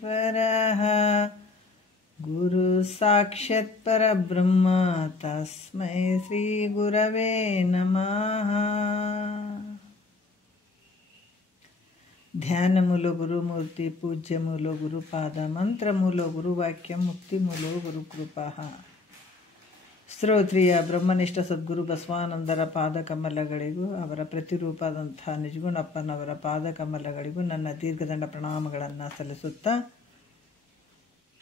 परमेश्वरः गुरु साक्षात् परब्रह्म तस्मै श्री गुरवे नमः। ध्यान मूलो गुरुमूर्ति पूज्य मूलो गुरुपाद मंत्र मूलो गुरुवाक्य मुक्ति मूलो गुरुकृपा। ಸ್ತೋತ್ರಿಯ ಬ್ರಹ್ಮನಿಷ್ಠ ಸದ್ಗುರು ಬಸವಾನಂದರ ಪಾದಕಮಲಗಳಿಗೂ ಅವರ ಪ್ರತಿರೂಪದಂಥ ನಿಜಗುಣಪ್ಪನವರ ಪಾದಕಮಲಗಳಿಗೂ ನನ್ನ ದೀರ್ಘದಂಡ ಪ್ರಣಾಮಗಳನ್ನು ಸಲ್ಲಿಸುತ್ತಾ,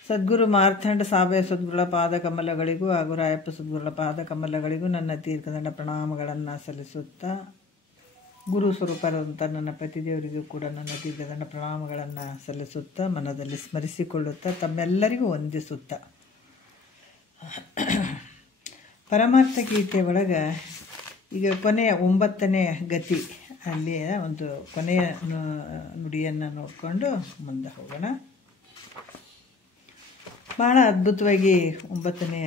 ಸದ್ಗುರು ಮಾರ್ಥಂಡ ಸಾಬೆ ಸದ್ಗುರುಗಳ ಪಾದಕಮಲಗಳಿಗೂ ಹಾಗೂ ರಾಯಪ್ಪ ಸದ್ಗುರುಗಳ ಪಾದಕಮಲಗಳಿಗೂ ನನ್ನ ದೀರ್ಘದಂಡ ಪ್ರಣಾಮಗಳನ್ನು ಸಲ್ಲಿಸುತ್ತಾ, ಗುರು ಸ್ವರೂಪರಂಥ ನನ್ನ ಪ್ರತಿದೇವರಿಗೂ ಕೂಡ ನನ್ನ ದೀರ್ಘದಂಡ ಪ್ರಣಾಮಗಳನ್ನು ಸಲ್ಲಿಸುತ್ತಾ, ಮನದಲ್ಲಿ ಸ್ಮರಿಸಿಕೊಳ್ಳುತ್ತಾ, ತಮ್ಮೆಲ್ಲರಿಗೂ ವಂದಿಸುತ್ತಾ, ಪರಮಾರ್ಥ ಗೀತೆ ಒಳಗೆ ಈಗ ಕೊನೆಯ 9ನೇ ಗತಿ ಅಲ್ಲಿ ಒಂದು ಕೊನೆಯ ನುಡಿಯನ್ನು ನೋಡಿಕೊಂಡು ಮುಂದೆ ಹೋಗೋಣ. ಭಾಳ ಅದ್ಭುತವಾಗಿ 9ನೇ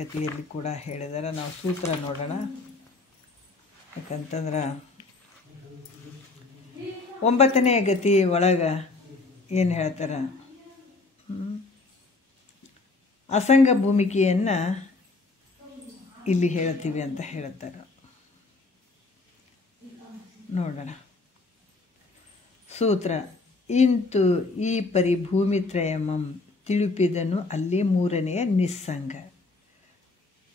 ಗತಿಯಲ್ಲಿ ಕೂಡ ಹೇಳಿದ್ದಾರೆ. ನಾವು ಸೂತ್ರ ನೋಡೋಣ. ಯಾಕಂತಂದ್ರೆ 9ನೇ ಗತಿ ಒಳಗೆ ಏನು ಹೇಳ್ತಾರೆ, ಅಸಂಗ ಭೂಮಿಕೆಯನ್ನು ಇಲ್ಲಿ ಹೇಳ್ತೀವಿ ಅಂತ ಹೇಳ್ತಾರೆ. ನೋಡೋಣ ಸೂತ್ರ. ಇಂತು ಈ ಪರಿಭೂಮಿತ್ರಯಮಂ ತಿಳಿಪಿದನು ಅಲ್ಲಿ 3ನೆಯ ನಿಸ್ಸಂಗ.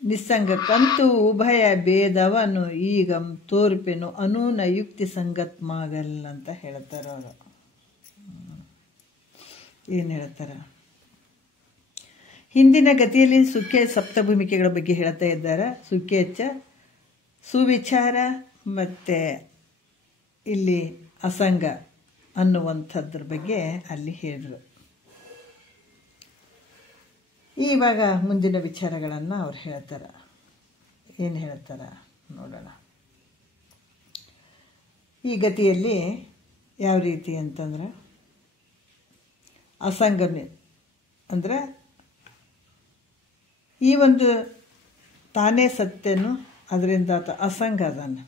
ನಿಸ್ಸಂಗಕ್ಕಂತೂ ಉಭಯ ಭೇದವನು ಈಗಂ ತೋರ್ಪೆನು ಅನೂನ ಯುಕ್ತಿ ಸಂಗತ್ಮಾಗಲ್ ಅಂತ ಹೇಳ್ತಾರೆ ಅವರು. ಏನು ಹೇಳ್ತಾರೆ, ಹಿಂದಿನ ಗತಿಯಲ್ಲಿ ಸುಖೆ ಸಪ್ತಭೂಮಿಕೆಗಳ ಬಗ್ಗೆ ಹೇಳ್ತಾ ಇದ್ದಾರೆ. ಸುಖೇಚ್ಛ, ಸುವಿಚಾರ ಮತ್ತು ಇಲ್ಲಿ ಅಸಂಗ ಅನ್ನುವಂಥದ್ರ ಬಗ್ಗೆ ಅಲ್ಲಿ ಹೇಳಿದರು. ಇವಾಗ ಮುಂದಿನ ವಿಚಾರಗಳನ್ನು ಅವ್ರು ಹೇಳ್ತಾರೆ. ಏನು ಹೇಳ್ತಾರೆ ನೋಡೋಣ. ಈ ಗತಿಯಲ್ಲಿ ಯಾವ ರೀತಿ ಅಂತಂದ್ರೆ, ಅಸಂಗಮೆ ಅಂದರೆ ಈ ಒಂದು ತಾನೇ ಸತ್ಯನು, ಅದರಿಂದ ಅಸಂಗ ಅದನ್ನು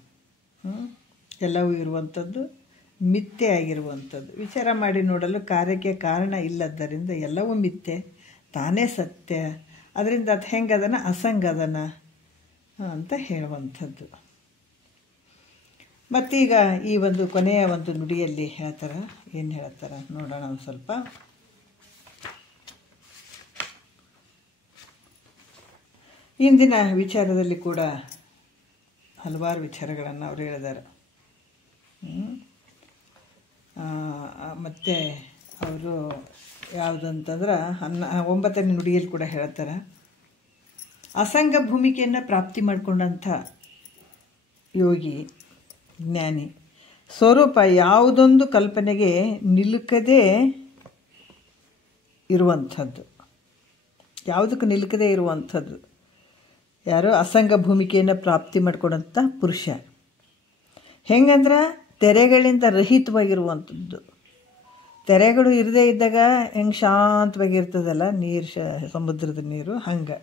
ಎಲ್ಲವೂ ಇರುವಂಥದ್ದು, ಮಿಥ್ಯೆ ಆಗಿರುವಂಥದ್ದು. ವಿಚಾರ ಮಾಡಿ ನೋಡಲು ಕಾರ್ಯಕ್ಕೆ ಕಾರಣ ಇಲ್ಲದ್ದರಿಂದ ಎಲ್ಲವೂ ಮಿಥ್ಯೆ, ತಾನೇ ಸತ್ಯ, ಅದರಿಂದ ಅದು ಹೆಂಗದನ ಅಸಂಗ ಅದನ ಅಂತ ಹೇಳುವಂಥದ್ದು. ಮತ್ತೀಗ ಈ ಒಂದು ಕೊನೆಯ ಒಂದು ನುಡಿಯಲ್ಲಿ ಹೇಳ್ತಾರೆ. ಏನು ಹೇಳ್ತಾರೆ ನೋಡೋಣ ಒಂದು ಸ್ವಲ್ಪ. ಇಂದಿನ ವಿಚಾರದಲ್ಲಿ ಕೂಡ ಹಲವಾರು ವಿಚಾರಗಳನ್ನು ಅವರು ಹೇಳಿದ್ದಾರೆ. ಮತ್ತು ಅವರು ಯಾವುದಂತಂದ್ರೆ 9ನೇ ನುಡಿಯಲ್ಲಿ ಕೂಡ ಹೇಳ್ತಾರೆ, ಅಸಂಗ ಭೂಮಿಕೆಯನ್ನು ಪ್ರಾಪ್ತಿ ಮಾಡಿಕೊಂಡಂಥ ಯೋಗಿ ಜ್ಞಾನಿ ಸ್ವರೂಪ ಯಾವುದೊಂದು ಕಲ್ಪನೆಗೆ ನಿಲುಕದೇ ಇರುವಂಥದ್ದು, ಯಾವುದಕ್ಕೂ ನಿಲುಕದೇ ಇರುವಂಥದ್ದು ಯಾರು? ಅಸಂಗ ಭೂಮಿಕೆಯನ್ನು ಪ್ರಾಪ್ತಿ ಮಾಡ್ಕೊಂಡಂಥ ಪುರುಷ. ಹೆಂಗಂದ್ರೆ ತೆರೆಗಳಿಂದ ರಹಿತವಾಗಿರುವಂಥದ್ದು. ತೆರೆಗಳು ಇರದೇ ಇದ್ದಾಗ ಹೆಂಗೆ ಶಾಂತವಾಗಿರ್ತದಲ್ಲ ನೀರು, ಸಮುದ್ರದ ನೀರು, ಹಂಗೆ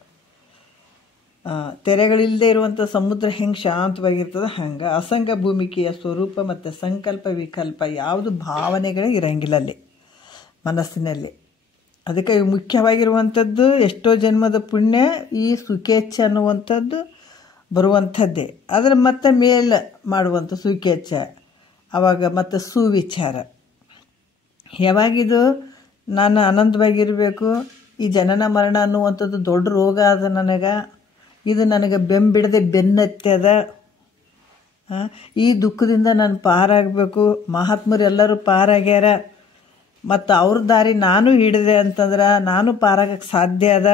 ತೆರೆಗಳಿಲ್ಲದೆ ಇರುವಂಥ ಸಮುದ್ರ ಹೆಂಗೆ ಶಾಂತವಾಗಿರ್ತದೆ ಹಂಗೆ ಅಸಂಗ ಭೂಮಿಕೆಯ ಸ್ವರೂಪ ಮತ್ತು ಸಂಕಲ್ಪ ವಿಕಲ್ಪ ಯಾವುದು ಭಾವನೆಗಳೇ ಇರಂಗಿಲ್ಲ ಅಲ್ಲಿ ಮನಸ್ಸಿನಲ್ಲಿ. ಅದಕ್ಕೆ ಮುಖ್ಯವಾಗಿರುವಂಥದ್ದು ಎಷ್ಟೋ ಜನ್ಮದ ಪುಣ್ಯ ಈ ಸುಖೇಚ್ಛ ಅನ್ನುವಂಥದ್ದು ಬರುವಂಥದ್ದೇ. ಅದರ ಮತ್ತೆ ಮೇಲೆ ಮಾಡುವಂಥ ಸುಖೇಚ್ಛ, ಆವಾಗ ಮತ್ತು ಸುವಿಚಾರ. ಯಾವಾಗಿದು ನಾನು ಆನಂದವಾಗಿರಬೇಕು, ಈ ಜನನ ಮರಣ ಅನ್ನುವಂಥದ್ದು ದೊಡ್ಡ ರೋಗ ಅದ ನನಗೆ, ಇದು ನನಗೆ ಬೆಂಬಿಡದೆ ಬೆನ್ನತ್ತದ, ಈ ದುಃಖದಿಂದ ನಾನು ಪಾರಾಗಬೇಕು, ಮಹಾತ್ಮರು ಎಲ್ಲರೂ ಪಾರಾಗ್ಯಾರ, ಮತ್ತು ಅವ್ರ ದಾರಿ ನಾನು ಹಿಡಿದೆ ಅಂತಂದ್ರೆ ನಾನು ಪಾರಾಗಕ್ಕೆ ಸಾಧ್ಯ ಅದ.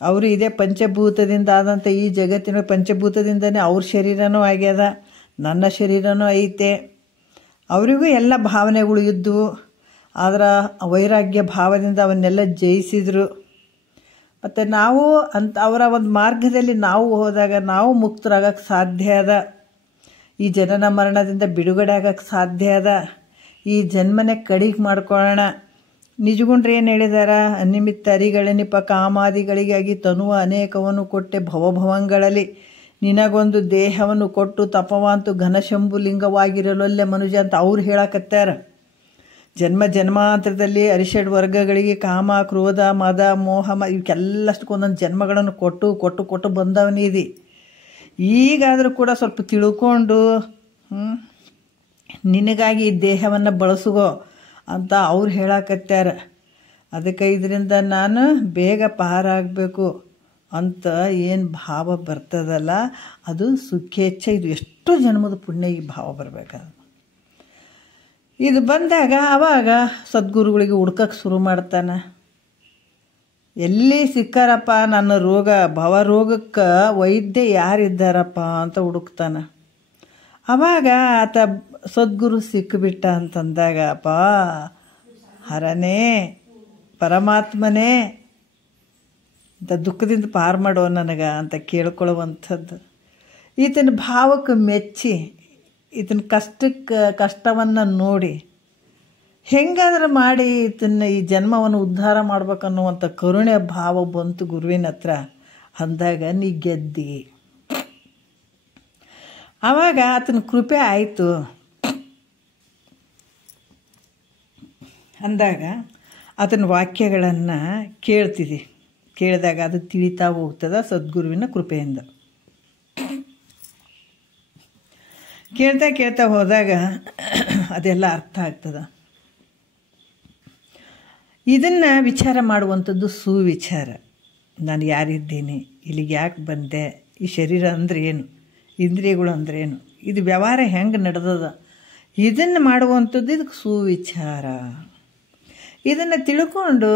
ಅವರು ಇದೇ ಪಂಚಭೂತದಿಂದ ಆದಂಥ ಈ ಜಗತ್ತಿನ ಪಂಚಭೂತದಿಂದನೇ ಅವ್ರ ಶರೀರನೂ ಆಗ್ಯದ, ನನ್ನ ಶರೀರನೂ ಐತೆ. ಅವರಿಗೂ ಎಲ್ಲ ಭಾವನೆಗಳು ಇದ್ದವು, ಆದ್ರೆ ವೈರಾಗ್ಯ ಭಾವದಿಂದ ಅವನ್ನೆಲ್ಲ ಜಯಿಸಿದರು. ಮತ್ತು ನಾವು ಅಂತ ಅವರ ಒಂದು ಮಾರ್ಗದಲ್ಲಿ ನಾವು ಹೋದಾಗ ನಾವು ಮುಕ್ತರಾಗಕ್ಕೆ ಸಾಧ್ಯ ಅದ, ಈ ಜನನ ಮರಣದಿಂದ ಬಿಡುಗಡೆ ಆಗಕ್ಕೆ ಸಾಧ್ಯ ಅದ, ಈ ಜನ್ಮನೆ ಕಡಿಗೆ ಮಾಡ್ಕೊಳ್ಳೋಣ. ನಿಜಗುಂಡ್ರೆ ಏನು ಹೇಳಿದಾರ, ಅನಿಮಿತ್ತ ಅರಿಗಳೆನಿಪ ಕಾಮಾದಿಗಳಿಗಾಗಿ ತನುವ ಅನೇಕವನ್ನು ಕೊಟ್ಟೆ ಭವಭವಂಗಳಲ್ಲಿ ನಿನಗೊಂದು ದೇಹವನ್ನು ಕೊಟ್ಟು ತಪವಂತು ಘನಶಂಭು ಲಿಂಗವಾಗಿರಲೊಲ್ಲೆ ಮನುಜ ಅಂತ ಅವ್ರು ಹೇಳಕತ್ತಾರ. ಜನ್ಮ ಜನ್ಮಾಂತರದಲ್ಲಿ ಅರಿಷಡ್ ವರ್ಗಗಳಿಗೆ ಕಾಮ, ಕ್ರೋಧ, ಮದ, ಮೋಹ ಇವಕ್ಕೆಲ್ಲಷ್ಟಕ್ಕೂ ಒಂದೊಂದು ಜನ್ಮಗಳನ್ನು ಕೊಟ್ಟು ಕೊಟ್ಟು ಕೊಟ್ಟು ಬಂದವನಿದೆ. ಈಗಾದರೂ ಕೂಡ ಸ್ವಲ್ಪ ತಿಳ್ಕೊಂಡು ನಿನಗಾಗಿ ಈ ದೇಹವನ್ನು ಬಳಸುಗೋ ಅಂತ ಅವ್ರು ಹೇಳಕತ್ಯಾರ. ಅದಕ್ಕೆ ಇದರಿಂದ ನಾನು ಬೇಗ ಪಾರಾಗಬೇಕು ಅಂತ ಏನು ಭಾವ ಬರ್ತದಲ್ಲ, ಅದು ಸುಖೇಚ್ಛೆ. ಇದು ಎಷ್ಟು ಜನ್ಮದ ಪುಣ್ಯ ಈ ಭಾವ ಬರಬೇಕಾದ. ಇದು ಬಂದಾಗ ಆವಾಗ ಸದ್ಗುರುಗಳಿಗೆ ಹುಡ್ಕಕ್ಕೆ ಶುರು ಮಾಡ್ತಾನೆ. ಎಲ್ಲಿ ಸಿಕ್ಕಾರಪ್ಪ ನನ್ನ ರೋಗ, ಭವರೋಗಕ್ಕೆ ವೈದ್ಯ ಯಾರಿದ್ದಾರಪ್ಪ ಅಂತ ಹುಡುಕ್ತಾನೆ. ಆವಾಗ ಆತ ಸದ್ಗುರು ಸಿಕ್ಕಿಬಿಟ್ಟ ಅಂತಂದಾಗ, ಅಪ್ಪ ಹರನೇ ಪರಮಾತ್ಮನೇ ಅಂತ ದುಃಖದಿಂದ ಪಾರು ಮಾಡೋ ನನಗೆ ಅಂತ ಕೇಳ್ಕೊಳ್ಳುವಂಥದ್ದು. ಈತನ ಭಾವಕ್ಕೆ ಮೆಚ್ಚಿ ಈತನ ಕಷ್ಟವನ್ನು ನೋಡಿ ಹೆಂಗಾದ್ರೆ ಮಾಡಿ ಈತನ ಈ ಜನ್ಮವನ್ನು ಉದ್ಧಾರ ಮಾಡ್ಬೇಕನ್ನುವಂಥ ಕರುಣೆ ಭಾವ ಬಂತು ಗುರುವಿನ ಹತ್ರ. ಅಂದಾಗ ನೀ ಗೆದ್ದಿ. ಆವಾಗ ಆತನ ಕೃಪೆ ಆಯಿತು ಅಂದಾಗ ಆತನ ವಾಕ್ಯಗಳನ್ನು ಕೇಳಿದಾಗ ಅದು ತಿಳಿತಾ ಹೋಗ್ತದೆ ಸದ್ಗುರುವಿನ ಕೃಪೆಯಿಂದ. ಕೇಳ್ತಾ ಹೋದಾಗ ಅದೆಲ್ಲ ಅರ್ಥ ಆಗ್ತದೆ. ಇದನ್ನು ವಿಚಾರ ಮಾಡುವಂಥದ್ದು ಸುವಿಚಾರ. ನಾನು ಯಾರಿದ್ದೀನಿ, ಇಲ್ಲಿಗೆ ಯಾಕೆ ಬಂದೆ, ಈ ಶರೀರ ಅಂದರೆ ಏನು, ಇಂದ್ರಿಯಗಳು ಅಂದರೆ ಏನು, ಇದು ವ್ಯವಹಾರ ಹೆಂಗೆ ನಡೆದದ, ಇದನ್ನು ಮಾಡುವಂಥದ್ದು ಇದಕ್ಕೆ ಸುವಿಚಾರ. ಇದನ್ನು ತಿಳ್ಕೊಂಡು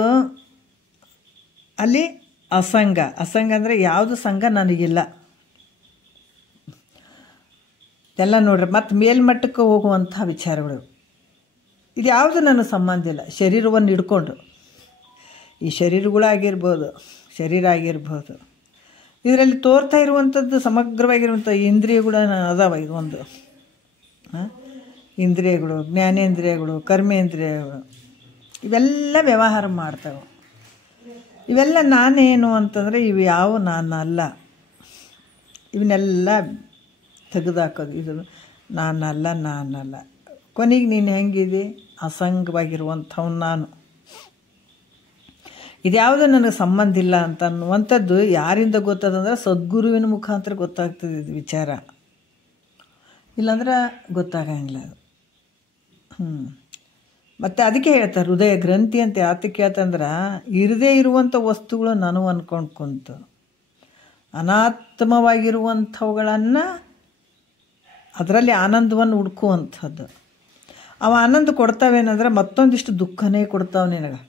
ಅಲ್ಲಿ ಅಸಂಗ ಅಂದರೆ ಯಾವುದು ಸಂಘ ನನಗಿಲ್ಲ ಎಲ್ಲ ನೋಡ್ರಿ. ಮತ್ತು ಮೇಲ್ಮಟ್ಟಕ್ಕೆ ಹೋಗುವಂಥ ವಿಚಾರಗಳು ಇದು ಯಾವುದು ನನಗೆ ಸಂಬಂಧ ಇಲ್ಲ. ಶರೀರವನ್ನು ಹಿಡ್ಕೊಂಡು ಈ ಶರೀರಗಳಾಗಿರ್ಬೋದು, ಶರೀರ ಆಗಿರ್ಬೋದು, ಇದರಲ್ಲಿ ತೋರ್ತಾ ಇರುವಂಥದ್ದು ಸಮಗ್ರವಾಗಿರುವಂಥ ಇಂದ್ರಿಯಗಳು ಅದಾವ. ಇದೊಂದು ಇಂದ್ರಿಯಗಳು, ಜ್ಞಾನೇಂದ್ರಿಯಗಳು, ಕರ್ಮೇಂದ್ರಿಯಗಳು ಇವೆಲ್ಲ ವ್ಯವಹಾರ ಮಾಡ್ತವೆ. ಇವೆಲ್ಲ ನಾನೇನು ಅಂತಂದರೆ ಇವು ಯಾವ ನಾನಲ್ಲ, ಇವನ್ನೆಲ್ಲ ತೆಗೆದುಹಾಕೋದು. ಇದು ನಾನಲ್ಲ. ಕೊನೆಗೆ ನೀನು ಹೆಂಗಿದೆ, ಅಸಂಗವಾಗಿರುವಂಥವ್ನು ನಾನು. ಇದ್ಯಾವುದು ನನಗೆ ಸಂಬಂಧ ಇಲ್ಲ ಅಂತ ಅನ್ನುವಂಥದ್ದು ಯಾರಿಂದ ಗೊತ್ತದಂದ್ರೆ ಸದ್ಗುರುವಿನ ಮುಖಾಂತರ ಗೊತ್ತಾಗ್ತದೆ ಇದು ವಿಚಾರ. ಇಲ್ಲಾಂದ್ರೆ ಗೊತ್ತಾಗಂಗಿಲ್ಲ ಅದು. ಮತ್ತು ಅದಕ್ಕೆ ಹೇಳ್ತಾರೆ ಹೃದಯ ಗ್ರಂಥಿ ಅಂತ ಯಾತಕ್ಕೆ ಹೇಳ್ತಂದ್ರೆ ಇರದೇ ಇರುವಂಥ ವಸ್ತುಗಳು ನಾನು ಅಂದ್ಕೊಂಡು ಕುಂತು ಅನಾತ್ಮವಾಗಿರುವಂಥವುಗಳನ್ನು ಅದರಲ್ಲಿ ಆನಂದವನ್ನು ಹುಡ್ಕುವಂಥದ್ದು. ಅವ ಆನಂದ ಕೊಡ್ತಾವೇನಂದ್ರೆ ಮತ್ತೊಂದಿಷ್ಟು ದುಃಖನೇ ಕೊಡ್ತಾವೆ ನಿನಗೆ.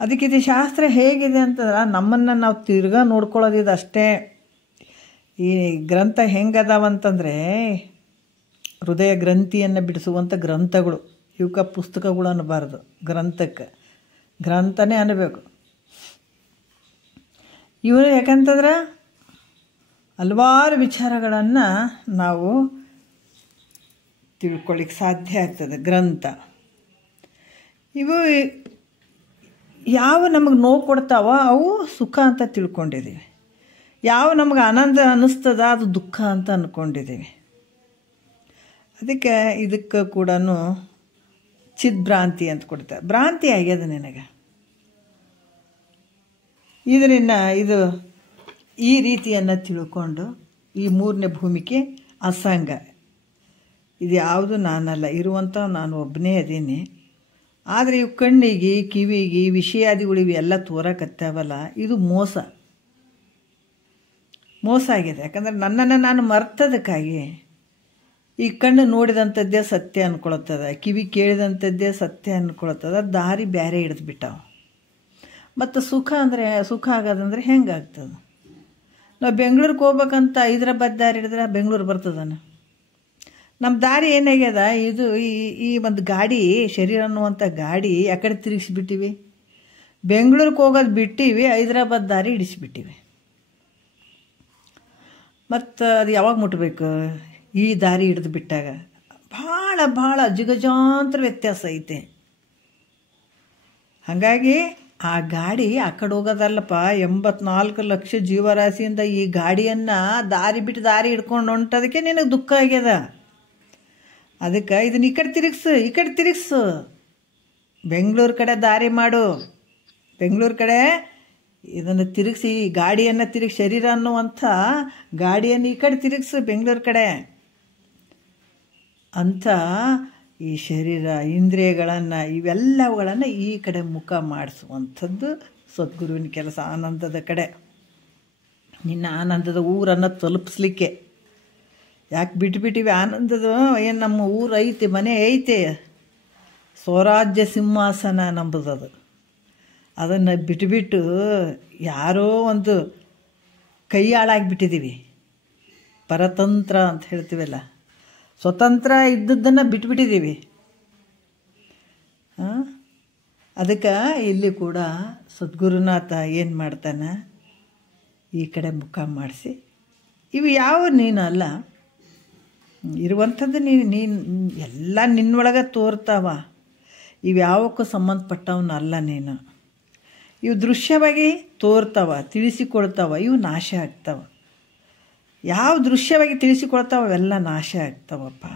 ಅದಕ್ಕೆ ಇದು ಶಾಸ್ತ್ರ ಹೇಗಿದೆ ಅಂತಂದ್ರೆ ನಮ್ಮನ್ನು ನಾವು ತಿರ್ಗಾ ನೋಡ್ಕೊಳ್ಳೋದಿದು ಅಷ್ಟೇ. ಈ ಗ್ರಂಥ ಹೆಂಗದಾವಂತಂದರೆ ಹೃದಯ ಗ್ರಂಥಿಯನ್ನು ಬಿಡಿಸುವಂಥ ಗ್ರಂಥಗಳು. ಇವಕ್ಕೆ ಪುಸ್ತಕಗಳು ಅನ್ನಬಾರ್ದು, ಗ್ರಂಥನೇ ಅನ್ನಬೇಕು. ಇವರು ಯಾಕಂತಂದ್ರೆ ಹಲವಾರು ವಿಚಾರಗಳನ್ನು ನಾವು ತಿಳ್ಕೊಳ್ಳಿಕ್ಕೆ ಸಾಧ್ಯ ಆಗ್ತದೆ. ಗ್ರಂಥ ಇವು ಯಾವ ನಮಗೆ ನೋವು ಕೊಡ್ತಾವೋ ಅವು ಸುಖ ಅಂತ ತಿಳ್ಕೊಂಡಿದ್ದೀವಿ. ಯಾವ ನಮಗೆ ಆನಂದ ಅನ್ನಿಸ್ತದ ಅದು ದುಃಖ ಅಂತ ಅಂದ್ಕೊಂಡಿದ್ದೀವಿ. ಅದಕ್ಕೆ ಇದಕ್ಕೆ ಕೂಡ ಚಿದ್ಭ್ರಾಂತಿ ಅಂತ ಕೊಡ್ತಾರೆ. ಭ್ರಾಂತಿ ಆಗ್ಯದ ನಿನಗೆ. ಇದರಿಂದ ಇದು ಈ ರೀತಿಯನ್ನು ತಿಳ್ಕೊಂಡು ಈ ಮೂರನೇ ಭೂಮಿಕೆ ಅಸಂಗ. ಇದು ಯಾವುದು ನಾನಲ್ಲ, ಇರುವಂಥ ನಾನು ಒಬ್ಬನೇ ಅದೀನಿ. ಆದರೆ ಇವು ಕಣ್ಣಿಗೆ, ಕಿವಿಗೆ, ವಿಷಯಾದಿಗಳಿವೆ ಎಲ್ಲ ತೋರಕತ್ತಾವಲ್ಲ, ಇದು ಮೋಸ ಆಗಿದೆ. ಯಾಕಂದರೆ ನನ್ನನ್ನು ನಾನು ಮರ್ತದಕ್ಕಾಗಿ ಈ ಕಣ್ಣು ನೋಡಿದಂಥದ್ದೇ ಸತ್ಯ ಅಂದ್ಕೊಳತ್ತದ, ಕಿವಿ ಕೇಳಿದಂಥದ್ದೇ ಸತ್ಯ ಅಂದ್ಕೊಳತ್ತದ, ದಾರಿ ಬೇರೆ ಹಿಡಿದ್ಬಿಟ್ಟಾವ. ಮತ್ತು ಸುಖ ಆಗೋದಂದ್ರೆ ಹೆಂಗಾಗ್ತದೆ? ನಾವು ಬೆಂಗಳೂರಿಗೆ ಹೋಗ್ಬೇಕಂತ ಹೈದ್ರಾಬಾದ್ ದಾರಿ ಹಿಡಿದ್ರೆ ಬೆಂಗಳೂರು ಬರ್ತದನ? ನಮ್ಮ ದಾರಿ ಏನಾಗ್ಯದ, ಇದು ಈ ಒಂದು ಗಾಡಿ, ಶರೀರ ಅನ್ನುವಂಥ ಗಾಡಿ ಆ ಕಡೆ ತಿರುಗಿಸ್ಬಿಟ್ಟಿವಿ. ಬೆಂಗಳೂರಿಗೆ ಹೋಗೋದು ಬಿಟ್ಟಿವಿ, ಹೈದ್ರಾಬಾದ್ ದಾರಿ ಹಿಡಿಸ್ಬಿಟ್ಟಿವಿ. ಮತ್ತು ಅದು ಯಾವಾಗ ಮುಟ್ಟಬೇಕು? ಈ ದಾರಿ ಹಿಡಿದು ಬಿಟ್ಟಾಗ ಭಾಳ ಜಿಗಜಾಂತರ ವ್ಯತ್ಯಾಸ ಐತೆ. ಹಾಗಾಗಿ ಆ ಗಾಡಿ ಆ ಕಡೆ ಹೋಗೋದಲ್ಲಪ್ಪ. 84 ಲಕ್ಷ ಜೀವರಾಶಿಯಿಂದ ಈ ಗಾಡಿಯನ್ನು ದಾರಿ ಬಿಟ್ಟು ದಾರಿ ಹಿಡ್ಕೊಂಡು ಹೊಂಟೋದಕ್ಕೆ ನಿನಗೆ ದುಃಖ ಆಗ್ಯದ. ಅದಕ್ಕೆ ಇದನ್ನ ಈ ಕಡೆ ತಿರುಗಿಸು, ಬೆಂಗಳೂರು ಕಡೆ ದಾರಿ ಮಾಡು, ಬೆಂಗಳೂರು ಕಡೆ ಇದನ್ನು ತಿರುಗಿಸಿ, ಗಾಡಿಯನ್ನು ತಿರುಗಿಸಿ, ಶರೀರ ಅನ್ನುವಂಥ ಗಾಡಿಯನ್ನು ಈ ಕಡೆ ತಿರುಗಿಸು ಬೆಂಗಳೂರು ಕಡೆ ಅಂತ ಈ ಶರೀರ ಇಂದ್ರಿಯಗಳನ್ನು ಇವೆಲ್ಲವುಗಳನ್ನು ಈ ಕಡೆ ಮುಖ ಮಾಡಿಸುವಂಥದ್ದು ಸದ್ಗುರುವಿನ ಕೆಲಸ. ಆನಂದದ ಕಡೆ, ನಿನ್ನ ಆನಂದದ ಊರನ್ನು ತಲುಪಿಸ್ಲಿಕ್ಕೆ. ಯಾಕೆ ಬಿಟ್ಬಿಟ್ಟಿವಿ ಆನಂದದ? ಏನು ನಮ್ಮ ಊರು ಐತೆ, ಮನೆ ಐತೆ, ಸ್ವರಾಜ್ಯ ಸಿಂಹಾಸನ ನಂಬುದದು. ಅದನ್ನು ಬಿಟ್ಟುಬಿಟ್ಟು ಯಾರೋ ಒಂದು ಕೈಯಾಳಾಗಿಬಿಟ್ಟಿದ್ದೀವಿ. ಪರತಂತ್ರ ಅಂತ ಹೇಳ್ತೀವಲ್ಲ, ಸ್ವತಂತ್ರ ಇದ್ದದ್ದನ್ನು ಬಿಟ್ಬಿಟ್ಟಿದ್ದೀವಿ. ಅದಕ್ಕೆ ಇಲ್ಲಿ ಕೂಡ ಸದ್ಗುರುನಾಥ ಏನು ಮಾಡ್ತಾನೆ, ಈ ಕಡೆ ಮುಖ ಮಾಡಿಸಿ, ಇವು ಯಾವ ನೀನಲ್ಲ, ಇರುವಂಥದ್ದು ನೀನು ಎಲ್ಲ ನಿನ್ನೊಳಗೆ ತೋರ್ತಾವ, ಇವು ಯಾವಕ್ಕೂ ಸಂಬಂಧಪಟ್ಟವನ್ನಲ್ಲ ನೀನು. ಇವು ದೃಶ್ಯವಾಗಿ ತೋರ್ತಾವ, ತಿಳಿಸಿಕೊಳ್ತಾವ, ಇವು ನಾಶ ಆಗ್ತಾವ. ಯಾವ ದೃಶ್ಯವಾಗಿ ತಿಳಿಸಿಕೊಳ್ತಾವ ಅವೆಲ್ಲ ನಾಶ ಆಗ್ತಾವಪ್ಪ.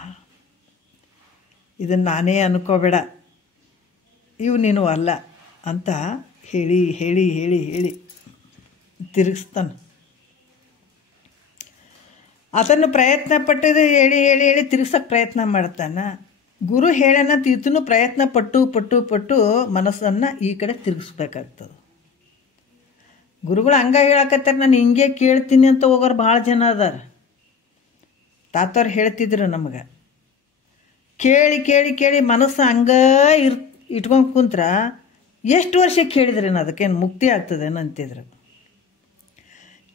ಇದನ್ನು ನಾನೇ ಅನ್ಕೋಬೇಡ, ಇವು ನೀನು ಅಲ್ಲ ಅಂತ ಹೇಳಿ ಹೇಳಿ ಹೇಳಿ ಹೇಳಿ ತಿರುಗಿಸ್ತಾನೆ. ಅದನ್ನು ಪ್ರಯತ್ನ ಪಟ್ಟಿದ್ದು ಹೇಳಿ ಹೇಳಿ ಹೇಳಿ ತಿರುಗ್ಸೋಕ್ಕೆ ಪ್ರಯತ್ನ ಮಾಡ್ತಾನೆ. ಗುರು ಹೇಳೋಣ ಇದನ್ನು ಪ್ರಯತ್ನ ಪಟ್ಟು ಪಟ್ಟು ಪಟ್ಟು ಮನಸ್ಸನ್ನು ಈ ಕಡೆ ತಿರುಗಿಸ್ಬೇಕಾಗ್ತದೆ. ಗುರುಗಳು ಹಂಗೆ ಹೇಳಕತ್ತಾರೆ, ನಾನು ಹಿಂಗೆ ಕೇಳ್ತೀನಿ ಅಂತ ಹೋಗೋರು ಭಾಳ ಜನ ಅದಾರ. ತಾತವ್ರು ಹೇಳ್ತಿದ್ರು ನಮಗೆ, ಕೇಳಿ ಕೇಳಿ ಕೇಳಿ ಮನಸ್ಸು ಹಂಗೆ ಇಟ್ಕೊಂಡು ಕುಂತ್ರ ಎಷ್ಟು ವರ್ಷ ಕೇಳಿದ್ರೇನು ಅದಕ್ಕೇನು ಮುಕ್ತಿ ಆಗ್ತದೇನು ಅಂತಿದ್ರು.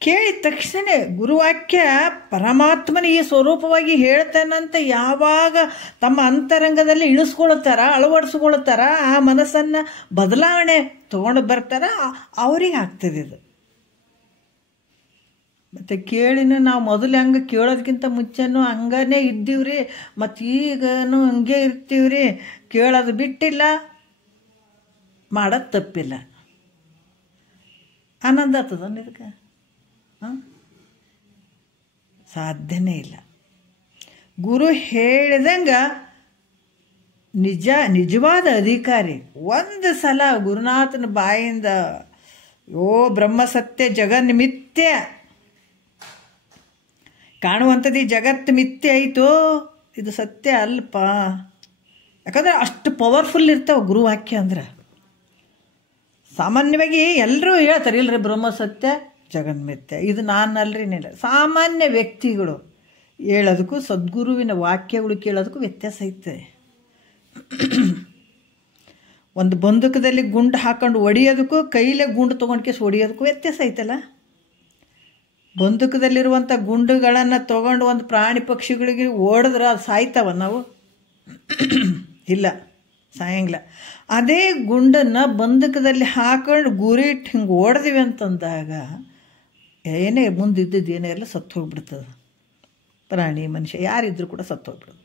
ಕೇಳಿದ ತಕ್ಷಣ ಗುರುವಾಕ್ಯ ಪರಮಾತ್ಮನ ಈ ಸ್ವರೂಪವಾಗಿ ಹೇಳ್ತಾನಂತ ಯಾವಾಗ ತಮ್ಮ ಅಂತರಂಗದಲ್ಲಿ ಇಳಿಸ್ಕೊಳ್ತಾರ, ಅಳವಡಿಸ್ಕೊಳ್ತಾರ, ಆ ಮನಸ್ಸನ್ನು ಬದಲಾವಣೆ ತೊಗೊಂಡು ಬರ್ತಾರ, ಅವ್ರಿಗೆ ಆಗ್ತದೆ ಇದು. ಮತ್ತು ಕೇಳಿನ ನಾವು ಮೊದಲು ಹಂಗೆ ಕೇಳೋದಕ್ಕಿಂತ ಮುಂಚೆನೂ ಹಂಗನೇ ಇದ್ದೀವ್ರಿ, ಮತ್ತು ಈಗನೂ ಹಂಗೆ ಇರ್ತೀವ್ರಿ. ಕೇಳೋದು ಬಿಟ್ಟಿಲ್ಲ, ಮಾಡೋದು ತಪ್ಪಿಲ್ಲ. ಆನಂದ ಆಗ್ತದ ಇದಕ್ಕೆ? ಸಾಧ್ಯನೇ ಇಲ್ಲ. ಗುರು ಹೇಳಿದಂಗೆ ನಿಜವಾದ ಅಧಿಕಾರಿ ಒಂದು ಸಲ ಗುರುನಾಥನ ಬಾಯಿಂದ ಬ್ರಹ್ಮಸತ್ಯ ಜಗನ್ಮಿಥ್ಯ ಕಾಣುವಂಥದ್ದು, ಈ ಜಗತ್ತು ಮಿಥ್ಯೆ ಆಯಿತು, ಇದು ಸತ್ಯ ಅಲ್ಪ. ಯಾಕಂದರೆ ಅಷ್ಟು ಪವರ್ಫುಲ್ ಇರ್ತಾವೆ ಗುರುವಾಕ್ಯ ಅಂದ್ರೆ. ಸಾಮಾನ್ಯವಾಗಿ ಎಲ್ಲರೂ ಹೇಳ್ತಾರೆ, ಇಲ್ಲರಿ ಬ್ರಹ್ಮಸತ್ಯ ಜಗನ್ಮಿಥ್ಯ, ಇದು ನಾನಲ್ರಿ ನೀನು. ಸಾಮಾನ್ಯ ವ್ಯಕ್ತಿಗಳು ಹೇಳೋದಕ್ಕೂ ಸದ್ಗುರುವಿನ ವಾಕ್ಯಗಳು ಕೇಳೋದಕ್ಕೂ ವ್ಯತ್ಯಾಸ ಐತೆ. ಒಂದು ಬಂದೂಕದಲ್ಲಿ ಗುಂಡು ಹಾಕೊಂಡು ಹೊಡಿಯೋದಕ್ಕೂ ಕೈಲೇ ಗುಂಡು ತೊಗೊಂಡು ಕೇಸ್ ಹೊಡಿಯೋದಕ್ಕೂ ವ್ಯತ್ಯಾಸ ಐತಲ್ಲ. ಬಂದೂಕದಲ್ಲಿರುವಂಥ ಗುಂಡುಗಳನ್ನು ತೊಗೊಂಡು ಒಂದು ಪ್ರಾಣಿ ಪಕ್ಷಿಗಳಿಗೆ ಓಡಿದ್ರೆ ಅದು ಸಾಯ್ತಾವ ನಾವು? ಇಲ್ಲ, ಸಾಯಂಗಿಲ್ಲ. ಅದೇ ಗುಂಡನ್ನು ಬಂದೂಕದಲ್ಲಿ ಹಾಕೊಂಡು ಗುರಿಟ್ಟು ಹಿಂಗೆ ಓಡ್ದಿವಿ ಅಂತಂದಾಗ ಏನೇ ಮುಂದಿದ್ದದ್ದು ಏನೇ ಎಲ್ಲ ಸತ್ತು ಹೋಗ್ಬಿಡ್ತದೆ. ಪ್ರಾಣಿ ಮನುಷ್ಯ ಯಾರಿದ್ರೂ ಕೂಡ ಸತ್ತು ಹೋಗ್ಬಿಡ್ತದೆ.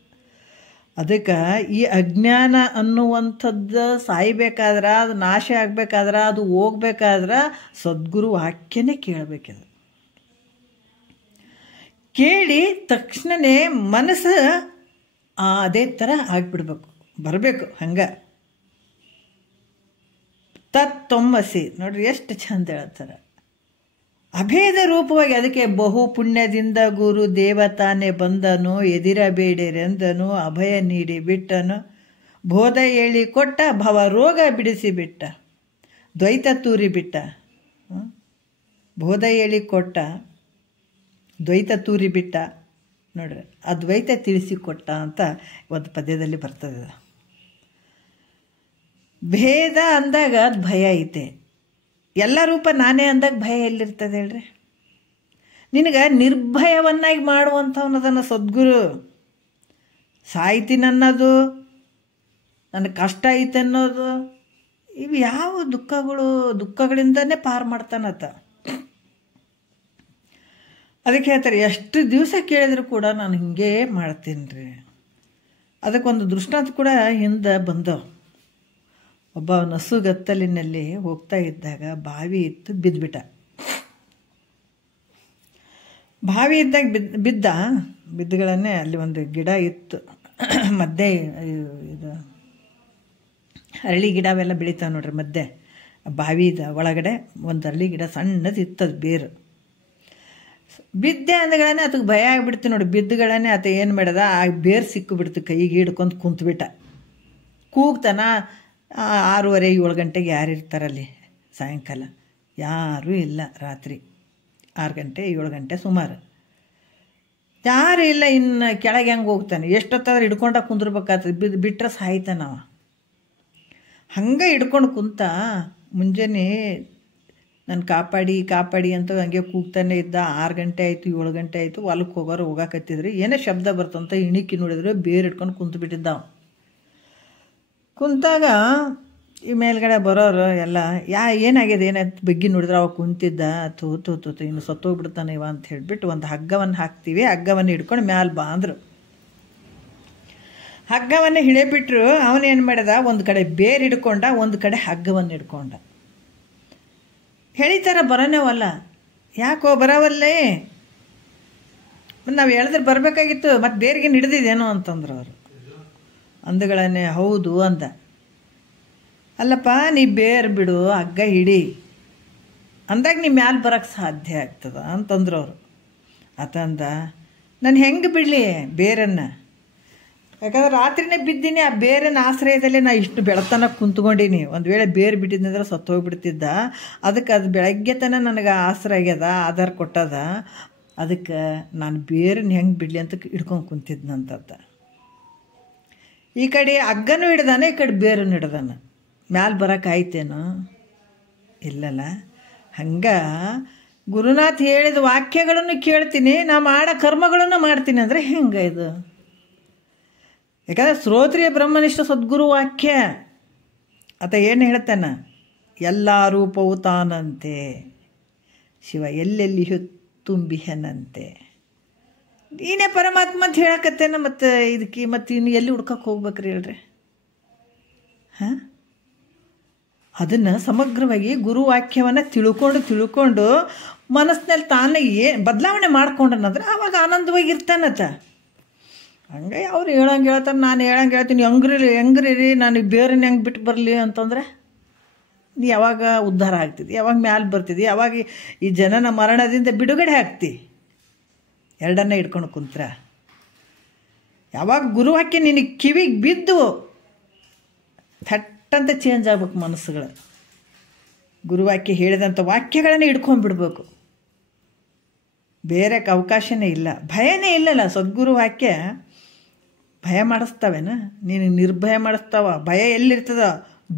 ಅದಕ್ಕೆ ಈ ಅಜ್ಞಾನ ಅನ್ನುವಂಥದ್ದು ಸಾಯಬೇಕಾದ್ರೆ, ಅದು ನಾಶ ಆಗಬೇಕಾದ್ರೆ, ಅದು ಹೋಗ್ಬೇಕಾದ್ರೆ ಸದ್ಗುರು ವಾಕ್ಯನೇ ಕೇಳಬೇಕಿದೆ. ಕೇಳಿ ತಕ್ಷಣವೇ ಮನಸ್ಸು ಅದೇ ಥರ ಆಗಿಬಿಡ್ಬೇಕು, ಬರಬೇಕು. ಹಂಗೆ ತತ್ತೊಮ್ಮಸಿ ನೋಡ್ರಿ ಎಷ್ಟು ಚಂದ ಹೇಳ್ತಾರೆ. ಅಭೇದ ರೂಪವಾಗಿ, ಅದಕ್ಕೆ ಬಹು ಪುಣ್ಯದಿಂದ ಗುರು ದೇವತಾನೆ ಬಂದನು, ಎದಿರಬೇಡಿರೆಂದನು, ಅಭಯ ನೀಡಿ ಬಿಟ್ಟನು, ಬೋಧ ಹೇಳಿ ಕೊಟ್ಟ, ಭವ ರೋಗ ಬಿಡಿಸಿ ಬಿಟ್ಟ, ದ್ವೈತ ತೂರಿ ಬಿಟ್ಟ. ಬೋಧ ಹೇಳಿ ಕೊಟ್ಟ, ದ್ವೈತ ತೂರಿ ಬಿಟ್ಟ. ನೋಡ್ರಿ, ಅದ್ವೈತ ತಿಳಿಸಿಕೊಟ್ಟ ಅಂತ ಒಂದು ಪದ್ಯದಲ್ಲಿ ಬರ್ತದೆ. ಭೇದ ಅಂದಾಗ ಅದು ಭಯ ಐತೆ. ಎಲ್ಲ ರೂಪ ನಾನೇ ಅಂದಾಗ ಭಯ ಎಲ್ಲಿರ್ತದೆ ಹೇಳ್ರಿ? ನಿನಗೆ ನಿರ್ಭಯವನ್ನಾಗಿ ಮಾಡುವಂಥವನದನ್ನು ಸದ್ಗುರು. ಸಾಯ್ತೀನಿ ಅನ್ನೋದು, ನನಗೆ ಕಷ್ಟ ಐತೆ ಅನ್ನೋದು, ಇವು ಯಾವ ದುಃಖಗಳಿಂದನೇ ಪಾರು ಮಾಡ್ತಾನತ್ತ. ಅದಕ್ಕೆ ಹೇಳ್ತಾರೆ, ಎಷ್ಟು ದಿವಸ ಕೇಳಿದ್ರು ಕೂಡ ನಾನು ಹಿಂಗೇ ಮಾಡ್ತೀನಿ ರೀ. ಅದಕ್ಕೊಂದು ದೃಷ್ಟಾಂತ ಕೂಡ ಹಿಂದೆ ಬಂದವು. ಒಬ್ಬ ನಸುಗತ್ತಲಿನಲ್ಲಿ ಹೋಗ್ತಾ ಇದ್ದಾಗ ಬಾವಿ ಇತ್ತು, ಬಿದ್ದುಬಿಟ್ಟ. ಬಾವಿ ಇದ್ದಾಗ ಬಿದ್ದಗಳನ್ನೇ ಅಲ್ಲಿ ಒಂದು ಗಿಡ ಇತ್ತು, ಮಧ್ಯೆ ಇದು ಅರಳಿ ಗಿಡ ಅವೆಲ್ಲ ಬೆಳಿತಾವೆ ನೋಡ್ರಿ. ಮಧ್ಯೆ ಬಾವಿದ ಒಳಗಡೆ ಒಂದು ಅರಳಿ ಗಿಡ ಸಣ್ಣದು ಇತ್ತದು ಬೇರು. ಬಿದ್ದೆ ಅಂದಗಳೇ ಅದಕ್ಕೆ ಭಯ ಆಗಿಬಿಡ್ತು ನೋಡಿ. ಬಿದ್ದುಗಳೇ ಆತ ಏನು ಮಾಡ್ಯದ, ಆ ಬೇರು ಸಿಕ್ಕಿಬಿಡ್ತು, ಕೈಗೆ ಹಿಡ್ಕೊಂಡು ಕುಂತ್ಬಿಟ್ಟ. ಕೂಗ್ತಾನ. 6:30 7 ಗಂಟೆಗೆ ಯಾರು ಇರ್ತಾರಲ್ಲಿ ಸಾಯಂಕಾಲ? ಯಾರೂ ಇಲ್ಲ. ರಾತ್ರಿ 6 ಗಂಟೆ 7 ಗಂಟೆ ಸುಮಾರು ಯಾರೂ ಇಲ್ಲ. ಇನ್ನು ಕೆಳಗೆ ಹೆಂಗೆ ಹೋಗ್ತಾನೆ? ಎಷ್ಟೊತ್ತಾದ್ರೆ ಹಿಡ್ಕೊಂಡ ಕುಂದಿರ್ಬೇಕಾಗ್ತದೆ. ಬಿಟ್ಟರೆ ಸಾಯ್ತಾನವ. ಹಂಗೆ ಹಿಡ್ಕೊಂಡು ಕುಂತ. ಮುಂಜಾನೆ ನಾನು ಕಾಪಾಡಿ ಅಂತ ಹಂಗೆ ಕೂಗ್ತಾನೆ ಇದ್ದ. 6 ಗಂಟೆ ಆಯಿತು 7 ಗಂಟೆ ಆಯಿತು. ಹೊಲಕ್ಕೆ ಹೋಗಾಕತ್ತಿದ್ರು. ಏನೇ ಶಬ್ದ ಬರ್ತಂತ ಇಣಿಕಿ ನೋಡಿದ್ರು ಬೇರೆ ಇಟ್ಕೊಂಡು ಕುಂತು ಕುಂತಾಗ ಈ ಮೇಲ್ಗಡೆ ಬರೋರು ಎಲ್ಲ ಏನಾಗಿದೆ ಏನಾಯ್ತು ಬಗ್ಗಿ ನೋಡಿದ್ರೆ ಅವಾಗ ಕುಂತಿದ್ದ. ತೂ ಇನ್ನು ಸತ್ತೋಗ್ಬಿಡ್ತಾನೆ ಇವ ಅಂತ ಹೇಳಿಬಿಟ್ಟು ಒಂದು ಹಗ್ಗವನ್ನು ಹಾಕ್ತೀವಿ. ಹಗ್ಗವನ್ನು ಹಿಡ್ಕೊಂಡು ಮ್ಯಾಲೆ ಬಾಂದ್ರು. ಹಗ್ಗವನ್ನು ಹಿಡಿಬಿಟ್ರು. ಅವನೇನು ಮಾಡಿದ, ಒಂದು ಕಡೆ ಬೇರೆ ಹಿಡ್ಕೊಂಡ, ಒಂದು ಕಡೆ ಹಗ್ಗವನ್ನು ಹಿಡ್ಕೊಂಡ. ಹೇಳಿತಾರ ಬರೋನೇವಲ್ಲ. ಯಾಕೋ ಬರೋವಲ್ಲೇ? ಮತ್ತು ನಾವು ಹೇಳಿದ್ರೆ ಬರಬೇಕಾಗಿತ್ತು. ಮತ್ತು ಬೇರೆಗೆ ಹಿಡ್ದಿದ್ದೇನೋ ಅಂತಂದ್ರು ಅವರು. ಅಂದುಗಳನ್ನೇ ಹೌದು ಅಂದ. ಅಲ್ಲಪ್ಪ ನೀ ಬೇರೆ ಬಿಡು, ಹಗ್ಗ ಹಿಡಿ ಅಂದಾಗ ನೀ ಮ್ಯಾಲೆ ಬರೋಕ್ಕೆ ಸಾಧ್ಯ ಆಗ್ತದ ಅಂತಂದ್ರು ಅವರು. ಆತಂದ ನಾನು ಹೆಂಗೆ ಬಿಡಲಿ ಬೇರನ್ನು? ಯಾಕಂದ್ರೆ ರಾತ್ರಿನೇ ಬಿದ್ದೀನಿ. ಆ ಬೇರಿನ ಆಶ್ರಯದಲ್ಲೇ ನಾ ಇಷ್ಟು ಬೆಳತನ ಕುಂತ್ಕೊಂಡೀನಿ. ಒಂದು ವೇಳೆ ಬೇರೆ ಬಿಟ್ಟಿದ್ದಂದ್ರೆ ಸತ್ತೋಗ್ಬಿಡ್ತಿದ್ದ. ಅದಕ್ಕೆ ಅದು ಬೆಳಗ್ಗೆ ತನಕ ನನಗೆ ಆಶ್ರಯ ಆಗ್ಯದ, ಆಧಾರ ಕೊಟ್ಟದ. ಅದಕ್ಕೆ ನಾನು ಬೇರನ್ನ ಹೆಂಗೆ ಬಿಡಲಿ ಅಂತ ಹಿಡ್ಕೊಂಡು ಕುಂತಿದ್ನಂತದ್ದ. ಈ ಕಡೆ ಹಗ್ಗನೂ ಹಿಡ್ದಾನೆ, ಈ ಕಡೆ ಬೇರನ್ನು ಹಿಡ್ದಾನ. ಮ್ಯಾಲೆ ಬರೋಕ್ಕಾಯ್ತೇನೋ? ಇಲ್ಲಲ್ಲ. ಹಂಗೆ ಗುರುನಾಥ್ ಹೇಳಿದ ವಾಕ್ಯಗಳನ್ನು ಕೇಳ್ತೀನಿ, ನಾ ಮಾಡೋ ಕರ್ಮಗಳನ್ನು ಮಾಡ್ತೀನಿ ಅಂದರೆ ಹೆಂಗೆ ಇದು? ಯಾಕಂದರೆ ಶ್ರೋತ್ರಿಯ ಬ್ರಹ್ಮನಿಷ್ಠ ಸದ್ಗುರು ವಾಕ್ಯ. ಆತ ಏನು ಹೇಳ್ತಾನೆ? ಎಲ್ಲ ರೂಪವು ತಾನಂತೆ, ಶಿವ ಎಲ್ಲೆಲ್ಲಿ ತುಂಬಿಹನಂತೆ. ನೀನೇ ಪರಮಾತ್ಮ ಅಂತ ಹೇಳಕತ್ತೇನ. ಮತ್ತು ಇದಕ್ಕೆ ಮತ್ತು ಇನ್ನು ಎಲ್ಲಿ ಹುಡ್ಕಕ್ಕೆ ಹೋಗ್ಬೇಕ್ರಿ ಹೇಳ್ರಿ? ಹಾಂ, ಅದನ್ನು ಸಮಗ್ರವಾಗಿ ಗುರುವಾಕ್ಯವನ್ನು ತಿಳ್ಕೊಂಡು ಮನಸ್ಸಿನಲ್ಲಿ ತಾನೇ ಬದಲಾವಣೆ ಮಾಡ್ಕೊಂಡನಂದ್ರೆ ಆವಾಗ ಆನಂದವಾಗಿರ್ತಾನತ. ಹಂಗೆ ಅವ್ರು ಹೇಳ್ತಾರೆ, ನಾನು ಹೇಳ್ತೀನಿ ಹೆಂಗ್ರಿ ನಾನು ಬೇರೆನ ಹೆಂಗೆ ಬಿಟ್ಟು ಬರಲಿ ಅಂತಂದರೆ ನೀ ಯಾವಾಗ ಉದ್ಧಾರ ಆಗ್ತಿದ್ದಿ? ಯಾವಾಗ ಮ್ಯಾಲೆ ಬರ್ತಿದ್ದಿ? ಯಾವಾಗ ಈ ಜನನ ಮರಣದಿಂದ ಬಿಡುಗಡೆ ಆಗ್ತಿ? ಎರಡನ್ನೇ ಹಿಡ್ಕೊಂಡು ಕುಂತ್ರ. ಯಾವಾಗ ಗುರುವಾಕ್ಯ ನಿನಗೆ ಕಿವಿಗೆ ಬಿದ್ದು ಥಟ್ಟಂತ ಚೇಂಜ್ ಆಗ್ಬೇಕು ಮನಸ್ಸುಗಳು. ಗುರುವಾಕ್ಯ ಹೇಳಿದಂಥ ವಾಕ್ಯಗಳನ್ನೇ ಹಿಡ್ಕೊಂಡ್ಬಿಡ್ಬೇಕು. ಬೇರೆ ಅವಕಾಶನೇ ಇಲ್ಲ. ಭಯನೇ ಇಲ್ಲಲ್ಲ. ಸದ್ಗುರು ವಾಕ್ಯ ಭಯ ಮಾಡಿಸ್ತಾವೇನ? ನೀನು ನಿರ್ಭಯ ಮಾಡಿಸ್ತಾವ. ಭಯ ಎಲ್ಲಿರ್ತದ?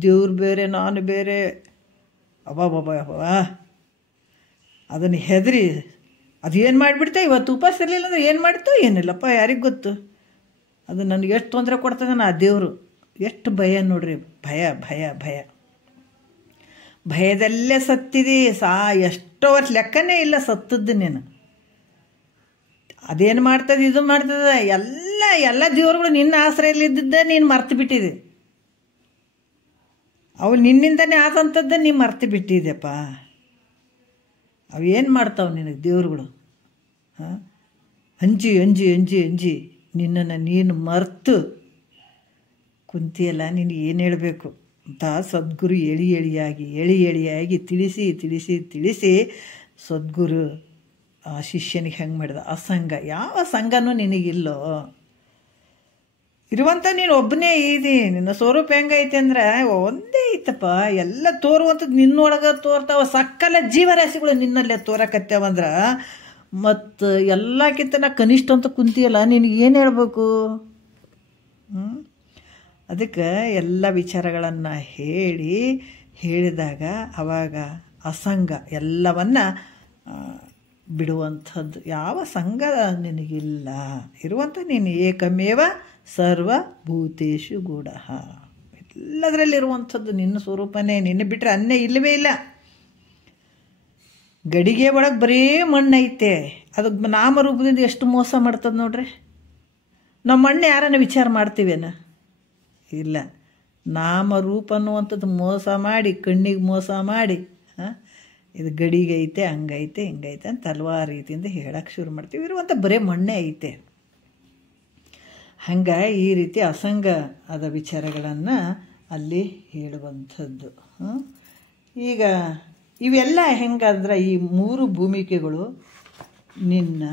ದೇವ್ರು ಬೇರೆ ನಾನು ಬೇರೆ. ಅದನ್ನು ಹೆದರಿ ಅದೇನು ಮಾಡಿಬಿಡ್ತಾ. ಇವತ್ತು ಉಪವಾಸ ಇರಲಿಲ್ಲ ಅಂದರೆ ಏನು ಮಾಡ್ತೋ ಏನಿಲ್ಲಪ್ಪ, ಯಾರಿಗೆ ಗೊತ್ತು? ಅದು ನನಗೆ ಎಷ್ಟು ತೊಂದರೆ ಕೊಡ್ತದೆ ಆ ದೇವರು. ಎಷ್ಟು ಭಯ ನೋಡ್ರಿ. ಭಯ ಭಯ ಭಯ ಭಯದಲ್ಲೇ ಸತ್ತಿದಿ. ಎಷ್ಟೋ ವರ್ಷ ಲೆಕ್ಕನೇ ಇಲ್ಲ ಸತ್ತದ್ದು ನೀನು. ಅದೇನು ಮಾಡ್ತದೆ, ಇದು ಮಾಡ್ತದೆ, ಎಲ್ಲ ದೇವರುಗಳು ನಿನ್ನ ಆಶ್ರಯದಲ್ಲಿದ್ದ ನೀನು ಮರ್ತು ಬಿಟ್ಟಿದೆ. ಅವು ನಿನ್ನಿಂದನೇ ಆದಂಥದ್ದು ನೀನು ಮರ್ತು ಬಿಟ್ಟಿದೆಪ್ಪ. ಅವು ಏನು ಮಾಡ್ತಾವೆ ನಿನಗೆ ದೇವ್ರುಗಳು? ಹಾಂ, ಅಂಜಿ ಅಂಜಿ ಅಂಜಿ ಅಂಜಿ ನಿನ್ನನ್ನು ನೀನು ಮರ್ತು ಕುಂತಿಯಲ್ಲ. ನಿನಗೆ ಏನು ಹೇಳಬೇಕು ಅಂತ ಸದ್ಗುರು ಎಳಿ ಎಳಿಯಾಗಿ ತಿಳಿಸಿ ಸದ್ಗುರು ಆ ಶಿಷ್ಯನಿಗೆ ಹೆಂಗೆ ಮಾಡಿದ. ಅಸಂಗ ಯಾವ ಸಂಘನೂ ನಿನಗಿಲ್ಲೋ. ಇರುವಂಥ ನೀನು ಒಬ್ಬನೇ ಇದಿ. ನಿನ್ನ ಸ್ವರೂಪ ಹೆಂಗೈತೆ ಅಂದರೆ ಒಂದೇ ಐತಪ್ಪ. ಎಲ್ಲ ತೋರುವಂಥದ್ದು ನಿನ್ನೊಳಗೆ ತೋರ್ತಾವ. ಸಕಲ ಜೀವರಾಶಿಗಳು ನಿನ್ನಲ್ಲೇ ತೋರಕತ್ತೇವಂದ್ರೆ ಮತ್ತು ಎಲ್ಲಕ್ಕಿಂತ ನಾ ಕನಿಷ್ಠ ಅಂತ ಕುಂತಿಯಲ್ಲ, ನಿನಗೇನು ಹೇಳ್ಬೇಕು? ಅದಕ್ಕೆ ಎಲ್ಲ ವಿಚಾರಗಳನ್ನು ಹೇಳಿದಾಗ ಅವಾಗ ಅಸಂಗ ಎಲ್ಲವನ್ನ ಬಿಡುವಂಥದ್ದು. ಯಾವ ಸಂಘ ನಿನಗಿಲ್ಲ. ಇರುವಂಥ ನೀನು ಏಕಮೇವ ಸರ್ವಭೂತೇಷು ಗೂಢಃ. ಎಲ್ಲದರಲ್ಲಿರುವಂಥದ್ದು ನಿನ್ನ ಸ್ವರೂಪನೇ. ನಿನ್ನ ಬಿಟ್ಟರೆ ಅನ್ನೇ ಇಲ್ಲವೇ ಇಲ್ಲ. ಗಡಿಗೆ ಒಳಗೆ ಬರೀ ಮಣ್ಣೈತೆ. ಅದಕ್ಕೆ ನಾಮರೂಪದಿಂದ ಎಷ್ಟು ಮೋಸ ಮಾಡ್ತದೆ ನೋಡ್ರಿ. ನಮ್ಮ ಮಣ್ಣು ಯಾರನ್ನ ವಿಚಾರ ಮಾಡ್ತೀವೇನ? ಇಲ್ಲ. ನಾಮರೂಪ ಅನ್ನುವಂಥದ್ದು ಮೋಸ ಮಾಡಿ, ಕಣ್ಣಿಗೆ ಮೋಸ ಮಾಡಿ, ಇದು ಗಡಿಗೈತೆ, ಹಂಗೈತೆ, ಹಿಂಗೈತೆ ಅಂತ ಹಲವಾರು ರೀತಿಯಿಂದ ಹೇಳಕ್ಕೆ ಶುರು ಮಾಡ್ತೀವಿ. ಇರುವಂಥ ಬರೀ ಮಣ್ಣೇ ಐತೆ. ಹಂಗೆ ಈ ರೀತಿ ಅಸಂಗ ಆದ ವಿಚಾರಗಳನ್ನು ಅಲ್ಲಿ ಹೇಳುವಂಥದ್ದು. ಈಗ ಇವೆಲ್ಲ ಹೆಂಗಂದ್ರೆ ಈ 3 ಭೂಮಿಕೆಗಳು ನಿನ್ನ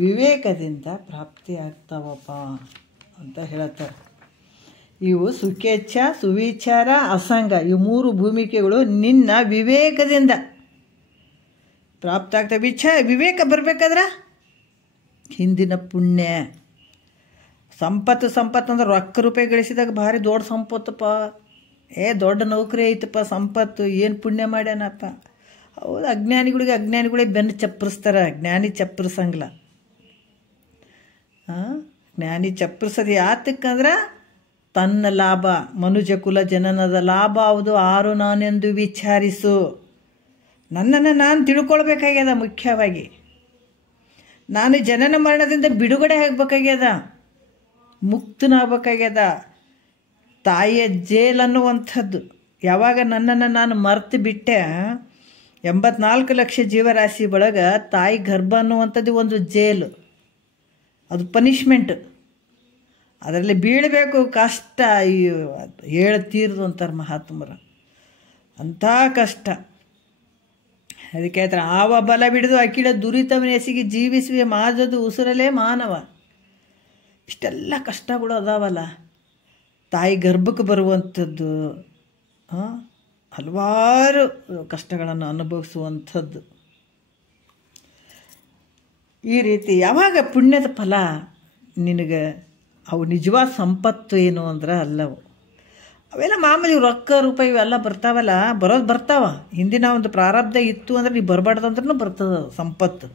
ವಿವೇಕದಿಂದ ಪ್ರಾಪ್ತಿಯಾಗ್ತಾವಪ್ಪ ಅಂತ ಹೇಳ್ತಾರೆ. ಇವು ಸುಖೇಚ್ಛ, ಸುವಿಚಾರ, ಅಸಂಗ, ಈ 3 ಭೂಮಿಕೆಗಳು ನಿನ್ನ ವಿವೇಕದಿಂದ ಪ್ರಾಪ್ತ ಆಗ್ತವೆ. ವಿವೇಕ ಬರಬೇಕಾದ್ರೆ ಹಿಂದಿನ ಪುಣ್ಯ. ಸಂಪತ್ತು ಅಂದ್ರೆ ರೊಕ್ಕ ರೂಪಾಯಿ ಗಳಿಸಿದಾಗ ಭಾರಿ ದೊಡ್ಡ ಸಂಪತ್ತಪ್ಪ, ದೊಡ್ಡ ನೌಕರಿ ಐತಪ್ಪ, ಸಂಪತ್ತು ಏನು ಪುಣ್ಯ ಮಾಡ್ಯಾನಪ್ಪ. ಹೌದು, ಅಜ್ಞಾನಿಗಳೇ ಬೆನ್ನು ಚಪ್ಪರಿಸ್ತಾರೆ, ಜ್ಞಾನಿ ಚಪ್ಪರಿಸಂಗಿಲ್ಲ. ಜ್ಞಾನಿ ಚಪ್ಪರಿಸೋದು ಯಾತಕ್ಕಂದ್ರೆ ತನ್ನ ಲಾಭ, ಮನುಜ ಕುಲ ಜನನದ ಲಾಭ ಹೌದು, ಆರು ನಾನೆಂದು ವಿಚಾರಿಸು. ನನ್ನನ್ನು ನಾನು ತಿಳ್ಕೊಳ್ಬೇಕಾಗ್ಯದ. ಮುಖ್ಯವಾಗಿ ನಾನು ಜನನ ಮರಣದಿಂದ ಬಿಡುಗಡೆ ಆಗಬೇಕಾಗ್ಯದ, ಮುಕ್ತನಾಗಬೇಕಾಗ್ಯದ. ತಾಯಿಯ ಜೇಲ್ ಅನ್ನುವಂಥದ್ದು ಯಾವಾಗ ನನ್ನನ್ನು ನಾನು ಮರ್ತು ಬಿಟ್ಟೆ, 84 ಲಕ್ಷ ಜೀವರಾಶಿ ಒಳಗೆ ತಾಯಿ ಗರ್ಭ ಅನ್ನುವಂಥದ್ದು ಒಂದು ಜೇಲು, ಅದು ಪನಿಷ್ಮೆಂಟ್. ಅದರಲ್ಲಿ ಬೀಳಬೇಕು, ಕಷ್ಟ. ಹೇಳ್ತೀರ್ದು ಅಂತಾರೆ ಮಹಾತ್ಮರು, ಅಂಥ ಕಷ್ಟ. ಅದಕ್ಕೆ ಹೇಳ್ತಾರೆ, ಆವ ಬಲ ಬಿಡಿದು ಅಖಿಲ ದುರಿತವನೆಸಿಗೆ ಜೀವಿಸುವೆ ಮಾಜದು ಉಸಿರಲೇ ಮಾನವ. ಇಷ್ಟೆಲ್ಲ ಕಷ್ಟಗಳು ಅದಾವಲ್ಲ, ತಾಯಿ ಗರ್ಭಕ್ಕೆ ಬರುವಂಥದ್ದು, ಹಲವಾರು ಕಷ್ಟಗಳನ್ನು ಅನುಭವಿಸುವಂಥದ್ದು. ಈ ರೀತಿ ಯಾವಾಗ ಪುಣ್ಯದ ಫಲ ನಿನಗೆ ಅವು ನಿಜವಾದ ಸಂಪತ್ತು ಏನು ಅಂದ್ರೆ ಅಲ್ಲವು. ಅವೆಲ್ಲ ಮಾಮೂಲಿ ರೊಕ್ಕ ರೂಪಾಯಿ ಇವೆಲ್ಲ ಬರ್ತಾವಲ್ಲ, ಬರ್ತಾವ. ಹಿಂದಿನ ಒಂದು ಪ್ರಾರಬ್ಧ ಇತ್ತು ಅಂದ್ರೆ ನೀವು ಬರಬಾರ್ದಂದ್ರೂ ಬರ್ತದೆ ಸಂಪತ್ತು.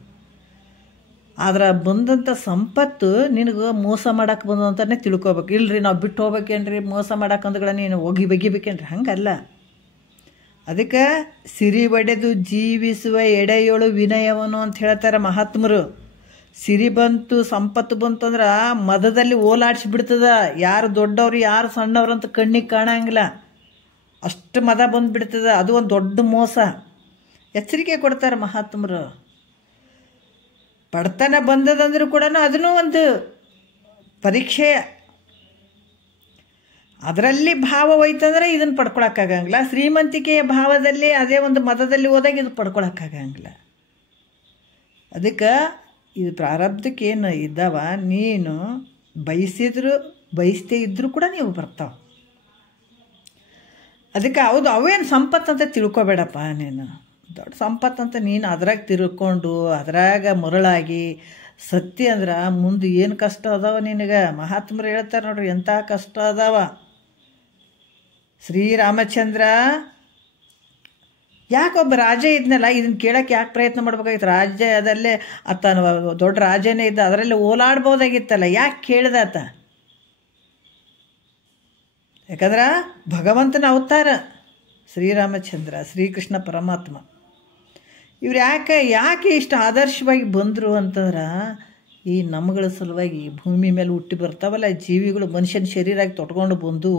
ಆದ್ರೆ ಬಂದಂಥ ಸಂಪತ್ತು ನಿನಗೆ ಮೋಸ ಮಾಡಕ್ಕೆ ಬಂದಂತನೇ ತಿಳ್ಕೊಬೇಕು. ಇಲ್ರಿ ನಾವು ಬಿಟ್ಟು ಹೋಗ್ಬೇಕೇನ್ರಿ, ಮೋಸ ಮಾಡಕ್ಕಂದ್ಗಳ ನೀನು ಬಗಿಬೇಕೇನ್ರಿ, ಹಂಗಲ್ಲ. ಅದಕ್ಕೆ ಸಿರಿ ಒಡೆದು ಜೀವಿಸುವ ಎಡೆಯೋಳು ವಿನಯವನು ಅಂತ ಹೇಳ್ತಾರೆ ಮಹಾತ್ಮರು. ಸಿರಿ ಬಂತು, ಸಂಪತ್ತು ಬಂತು ಅಂದ್ರೆ ಮದದಲ್ಲಿ ಓಲಾಡಿಸಿಬಿಡ್ತದ. ಯಾರು ದೊಡ್ಡವ್ರು ಯಾರು ಸಣ್ಣವ್ರು ಅಂತ ಕಣ್ಣಿಗೆ ಕಾಣಂಗಿಲ್ಲ, ಅಷ್ಟು ಮದ ಬಂದುಬಿಡ್ತದ. ಅದು ಒಂದು ದೊಡ್ಡ ಮೋಸ. ಎಚ್ಚರಿಕೆ ಕೊಡ್ತಾರೆ ಮಹಾತ್ಮರು. ಬಡತನ ಬಂದದಂದ್ರೂ ಕೂಡ ಅದನ್ನೂ ಒಂದು ಪರೀಕ್ಷೆ. ಅದರಲ್ಲಿ ಭಾವ ಹೋಯ್ತಂದ್ರೆ ಇದನ್ನು ಪಡ್ಕೊಳಕ್ಕಾಗಂಗಿಲ್ಲ. ಶ್ರೀಮಂತಿಕೆಯ ಭಾವದಲ್ಲಿ ಅದೇ ಒಂದು ಮದದಲ್ಲಿ ಹೋದಾಗ ಇದು ಪಡ್ಕೊಳಕ್ಕಾಗಂಗಿಲ್ಲ. ಅದಕ್ಕೆ ಇದು ಪ್ರಾರಬ್ಧಕ್ಕೇನು ಇದ್ದಾವ, ನೀನು ಬಯಸದೇ ಇದ್ದರೂ ಕೂಡ ನೀವು ಬರ್ತಾವೆ. ಅದಕ್ಕೆ ಹೌದು, ಅವೇನು ಸಂಪತ್ತಂತ ತಿಳ್ಕೊಬೇಡಪ್ಪ. ನೀನು ದೊಡ್ಡ ಸಂಪತ್ತಂತ ನೀನು ಅದ್ರಾಗ ತಿಳ್ಕೊಂಡು ಅದ್ರಾಗ ಮರಳಾಗಿ ಸತ್ಯ ಅಂದ್ರೆ ಮುಂದೆ ಏನು ಕಷ್ಟ ಅದಾವ ನಿನಗೆ. ಮಹಾತ್ಮರು ಹೇಳ್ತಾರೆ ನೋಡ್ರಿ, ಎಂಥ ಕಷ್ಟ ಅದಾವ. ಶ್ರೀರಾಮಚಂದ್ರ ಯಾಕೊಬ್ಬ ರಾಜ ಇದ್ನಲ್ಲ, ಇದನ್ನು ಕೇಳೋಕ್ಕೆ ಯಾಕೆ ಪ್ರಯತ್ನ ಮಾಡ್ಬೇಕಾಗಿತ್ತು? ರಾಜ್ಯದಲ್ಲೇ ಆತ ದೊಡ್ಡ ರಾಜನೇ ಇದ್ದ, ಅದರಲ್ಲಿ ಓಲಾಡ್ಬೋದಾಗಿತ್ತಲ್ಲ, ಯಾಕೆ ಕೇಳ್ದ ಆತ? ಯಾಕಂದ್ರೆ ಭಗವಂತನ ಅವತಾರ ಶ್ರೀರಾಮಚಂದ್ರ, ಶ್ರೀಕೃಷ್ಣ ಪರಮಾತ್ಮ. ಇವ್ರು ಯಾಕೆ ಇಷ್ಟು ಆದರ್ಶವಾಗಿ ಬಂದರು ಅಂತಂದ್ರೆ, ಈ ನಮ್ಮಗಳ ಸಲುವಾಗಿ ಭೂಮಿ ಮೇಲೆ ಹುಟ್ಟಿ ಬರ್ತಾವಲ್ಲ ಜೀವಿಗಳು, ಮನುಷ್ಯನ ಶರೀರಾಗಿ ತೊಟ್ಕೊಂಡು ಬಂದು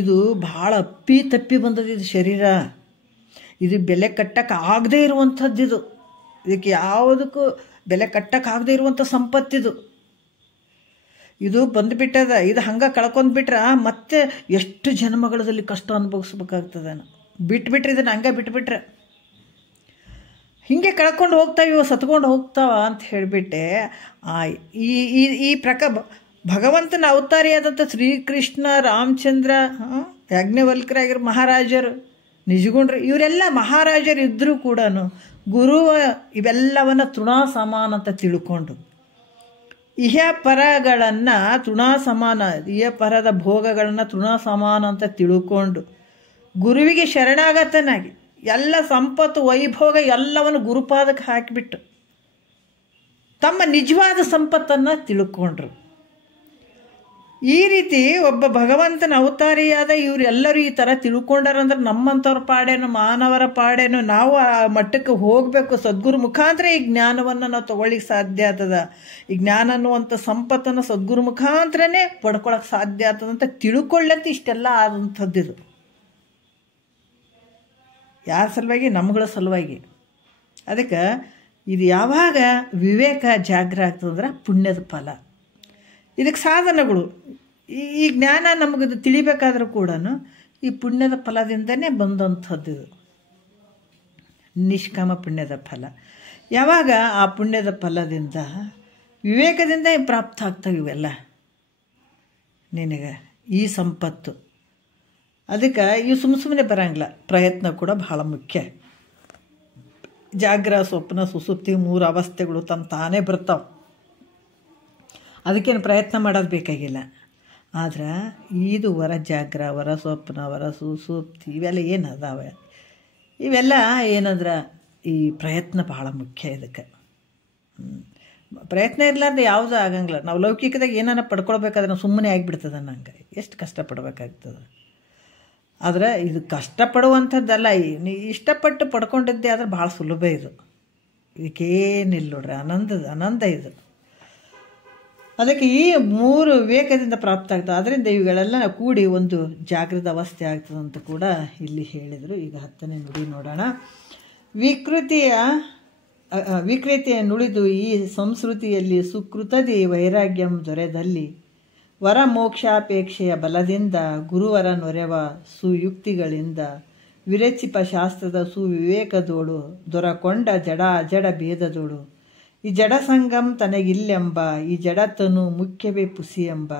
ಇದು ಭಾಳ ತಪ್ಪಿ ಬಂದದ್ದು. ಇದು ಶರೀರ, ಇದು ಬೆಲೆ ಕಟ್ಟಕ್ಕೆ ಆಗದೇ ಇರುವಂಥದ್ದು. ಇದಕ್ಕೆ ಯಾವುದಕ್ಕೂ ಬೆಲೆ ಕಟ್ಟಕ್ಕಾಗದೇ ಇರುವಂಥ ಸಂಪತ್ತಿದು. ಇದು ಬಂದುಬಿಟ್ಟದ. ಇದು ಹಂಗೆ ಕಳ್ಕೊಂಡ್ಬಿಟ್ರೆ ಮತ್ತೆ ಎಷ್ಟು ಜನ್ಮಗಳಲ್ಲಿ ಕಷ್ಟ ಅನುಭವಿಸ್ಬೇಕಾಗ್ತದೆ. ಬಿಟ್ಬಿಟ್ರೆ ಇದನ್ನು ಹಂಗೆ ಬಿಟ್ಬಿಟ್ರೆ ಹೀಗೆ ಕಳ್ಕೊಂಡು ಹೋಗ್ತಾವೆ, ಇವು ಸತ್ಕೊಂಡು ಹೋಗ್ತಾವ ಅಂತ ಹೇಳಿಬಿಟ್ಟೆ. ಈ ಭಗವಂತನ ಅವತಾರಿಯಾದಂಥ ಶ್ರೀಕೃಷ್ಣ, ರಾಮಚಂದ್ರ, ಯಾಜ್ಞವಲ್ಕ್ಯರಾಗಿರೋ ಮಹಾರಾಜರು, ನಿಜಗುಂಡ್ರು, ಇವರೆಲ್ಲ ಮಹಾರಾಜರು ಇದ್ದರೂ ಕೂಡ ಗುರುವ ಇವೆಲ್ಲವನ್ನು ತೃಣಾ ಸಮಾನ ಅಂತ ತಿಳ್ಕೊಂಡು, ಇಹ ಪರಗಳನ್ನು ತೃಣಾ ಸಮಾನ, ಇಹ ಪರದ ಭೋಗಗಳನ್ನು ತೃಣಾ ಸಮಾನ ಅಂತ ತಿಳ್ಕೊಂಡು ಗುರುವಿಗೆ ಶರಣಾಗತನಾಗಿ ಎಲ್ಲ ಸಂಪತ್ತು ವೈಭೋಗ ಎಲ್ಲವನ್ನು ಗುರುಪಾದಕ್ಕೆ ಹಾಕಿಬಿಟ್ಟು ತಮ್ಮ ನಿಜವಾದ ಸಂಪತ್ತನ್ನು ತಿಳ್ಕೊಂಡ್ರು. ಈ ರೀತಿ ಒಬ್ಬ ಭಗವಂತನ ಅವತಾರಿಯಾದ ಇವರೆಲ್ಲರೂ ಈ ಥರ ತಿಳ್ಕೊಂಡಾರಂದ್ರೆ ನಮ್ಮಂಥವ್ರ ಪಾಡೇನು, ಮಾನವರ ಪಾಡೇನು. ನಾವು ಆ ಮಟ್ಟಕ್ಕೆ ಹೋಗಬೇಕು. ಸದ್ಗುರು ಮುಖಾಂತರ ಈ ಜ್ಞಾನವನ್ನು ನಾವು ತೊಗೊಳ್ಳಿಕ್ಕೆ ಸಾಧ್ಯ ಆಗ್ತದ. ಈ ಜ್ಞಾನ ಅನ್ನುವಂಥ ಸಂಪತ್ತನ್ನು ಸದ್ಗುರು ಮುಖಾಂತರನೇ ಪಡ್ಕೊಳಕ್ಕೆ ಸಾಧ್ಯ ಆಗ್ತದಂತ ತಿಳ್ಕೊಳ್ಳಂತ ಇಷ್ಟೆಲ್ಲ ಆದಂಥದ್ದಿದು. ಯಾರ ಸಲುವಾಗಿ? ನಮ್ಗಳ ಸಲುವಾಗಿ. ಅದಕ್ಕೆ ಇದು ಯಾವಾಗ ವಿವೇಕ ಜಾಗ್ರ ಆಗ್ತದಂದ್ರೆ ಪುಣ್ಯದ ಫಲ. ಇದಕ್ಕೆ ಸಾಧನಗಳು. ಈ ಜ್ಞಾನ ನಮಗದು ತಿಳಿಬೇಕಾದ್ರೂ ಕೂಡ ಈ ಪುಣ್ಯದ ಫಲದಿಂದನೇ ಬಂದಂಥದ್ದು ಇದು, ನಿಷ್ಕಾಮ ಪುಣ್ಯದ ಫಲ. ಯಾವಾಗ ಆ ಪುಣ್ಯದ ಫಲದಿಂದ ವಿವೇಕದಿಂದ ಪ್ರಾಪ್ತ ಆಗ್ತವೆ ಇವೆಲ್ಲ ನಿನಗೆ ಈ ಸಂಪತ್ತು. ಅದಕ್ಕೆ ಇವು ಸುಮ್ಮನೆ ಬರೋಂಗಿಲ್ಲ, ಪ್ರಯತ್ನ ಕೂಡ ಬಹಳ ಮುಖ್ಯ. ಜಾಗ್ರ ಸ್ವಪ್ನ ಸುಸುಪ್ತಿ 3 ಅವಸ್ಥೆಗಳು ತಾನೇ ಬರ್ತಾವೆ, ಅದಕ್ಕೇನು ಪ್ರಯತ್ನ ಮಾಡೋದು ಬೇಕಾಗಿಲ್ಲ. ಆದ್ರೆ ಇದು ವರ ಜಾಗ್ರ, ವರ ಸ್ವಪ್ನ, ವರ ಸುಸುಪ್ತಿ ಇವೆಲ್ಲ ಏನು ಅದಾವೆ, ಇವೆಲ್ಲ ಏನಂದ್ರೆ ಈ ಪ್ರಯತ್ನ ಬಹಳ ಮುಖ್ಯ. ಇದಕ್ಕೆ ಪ್ರಯತ್ನ ಇರಲಾರ್ದೆ ಯಾವುದೂ ಆಗಂಗಿಲ್ಲ. ನಾವು ಲೌಕಿಕದಾಗ ಏನಾರ ಪಡ್ಕೊಳ್ಬೇಕಾದ್ರೆ ನಾವು ಸುಮ್ಮನೆ ಆಗಿಬಿಡ್ತದೆ, ನಂಗೆ ಎಷ್ಟು ಕಷ್ಟಪಡ್ಬೇಕಾಗ್ತದೆ. ಆದರೆ ಇದು ಕಷ್ಟಪಡುವಂಥದ್ದಲ್ಲ, ನೀ ಇಷ್ಟಪಟ್ಟು ಪಡ್ಕೊಂಡಿದ್ದೆ ಆದರೆ ಭಾಳ ಸುಲಭ. ಇದು ಇದಕ್ಕೇನಿಲ್ಲ ನೋಡ್ರಿ, ಆನಂದ ಇದು. ಅದಕ್ಕೆ ಈ 3 ವಿವೇಕದಿಂದ ಪ್ರಾಪ್ತ ಆಗ್ತದೆ. ಅದರಿಂದ ಇವುಗಳೆಲ್ಲ ಕೂಡಿ ಒಂದು ಜಾಗೃತ ಅವಸ್ಥೆ ಆಗ್ತದೆ ಅಂತ ಕೂಡ ಇಲ್ಲಿ ಹೇಳಿದರು. ಈಗ 10ನೇ ನುಡಿ ನೋಡೋಣ. ವಿಕೃತಿಯ ನುಳಿದು ಈ ಸಂಸ್ಕೃತಿಯಲ್ಲಿ ಸುಕೃತದಿ ವೈರಾಗ್ಯಂ ದೊರೆದಲ್ಲಿ ವರ ಮೋಕ್ಷಾಪೇಕ್ಷೆಯ ಬಲದಿಂದ ಗುರುವರ ನೊರೆವ ಸುಯುಕ್ತಿಗಳಿಂದ ವಿರಚಿಪ ಶಾಸ್ತ್ರದ ಸುವಿವೇಕದೋಳು ದೊರಕೊಂಡ ಜಡ ಅಜಡ ಭೇದದೋಳು ಈ ಜಡ ಸಂಗಮ್ ತನಗಿಲ್ಲೆಂಬ ಈ ಜಡತನು ಮುಖ್ಯವೇ ಪುಸಿ ಎಂಬ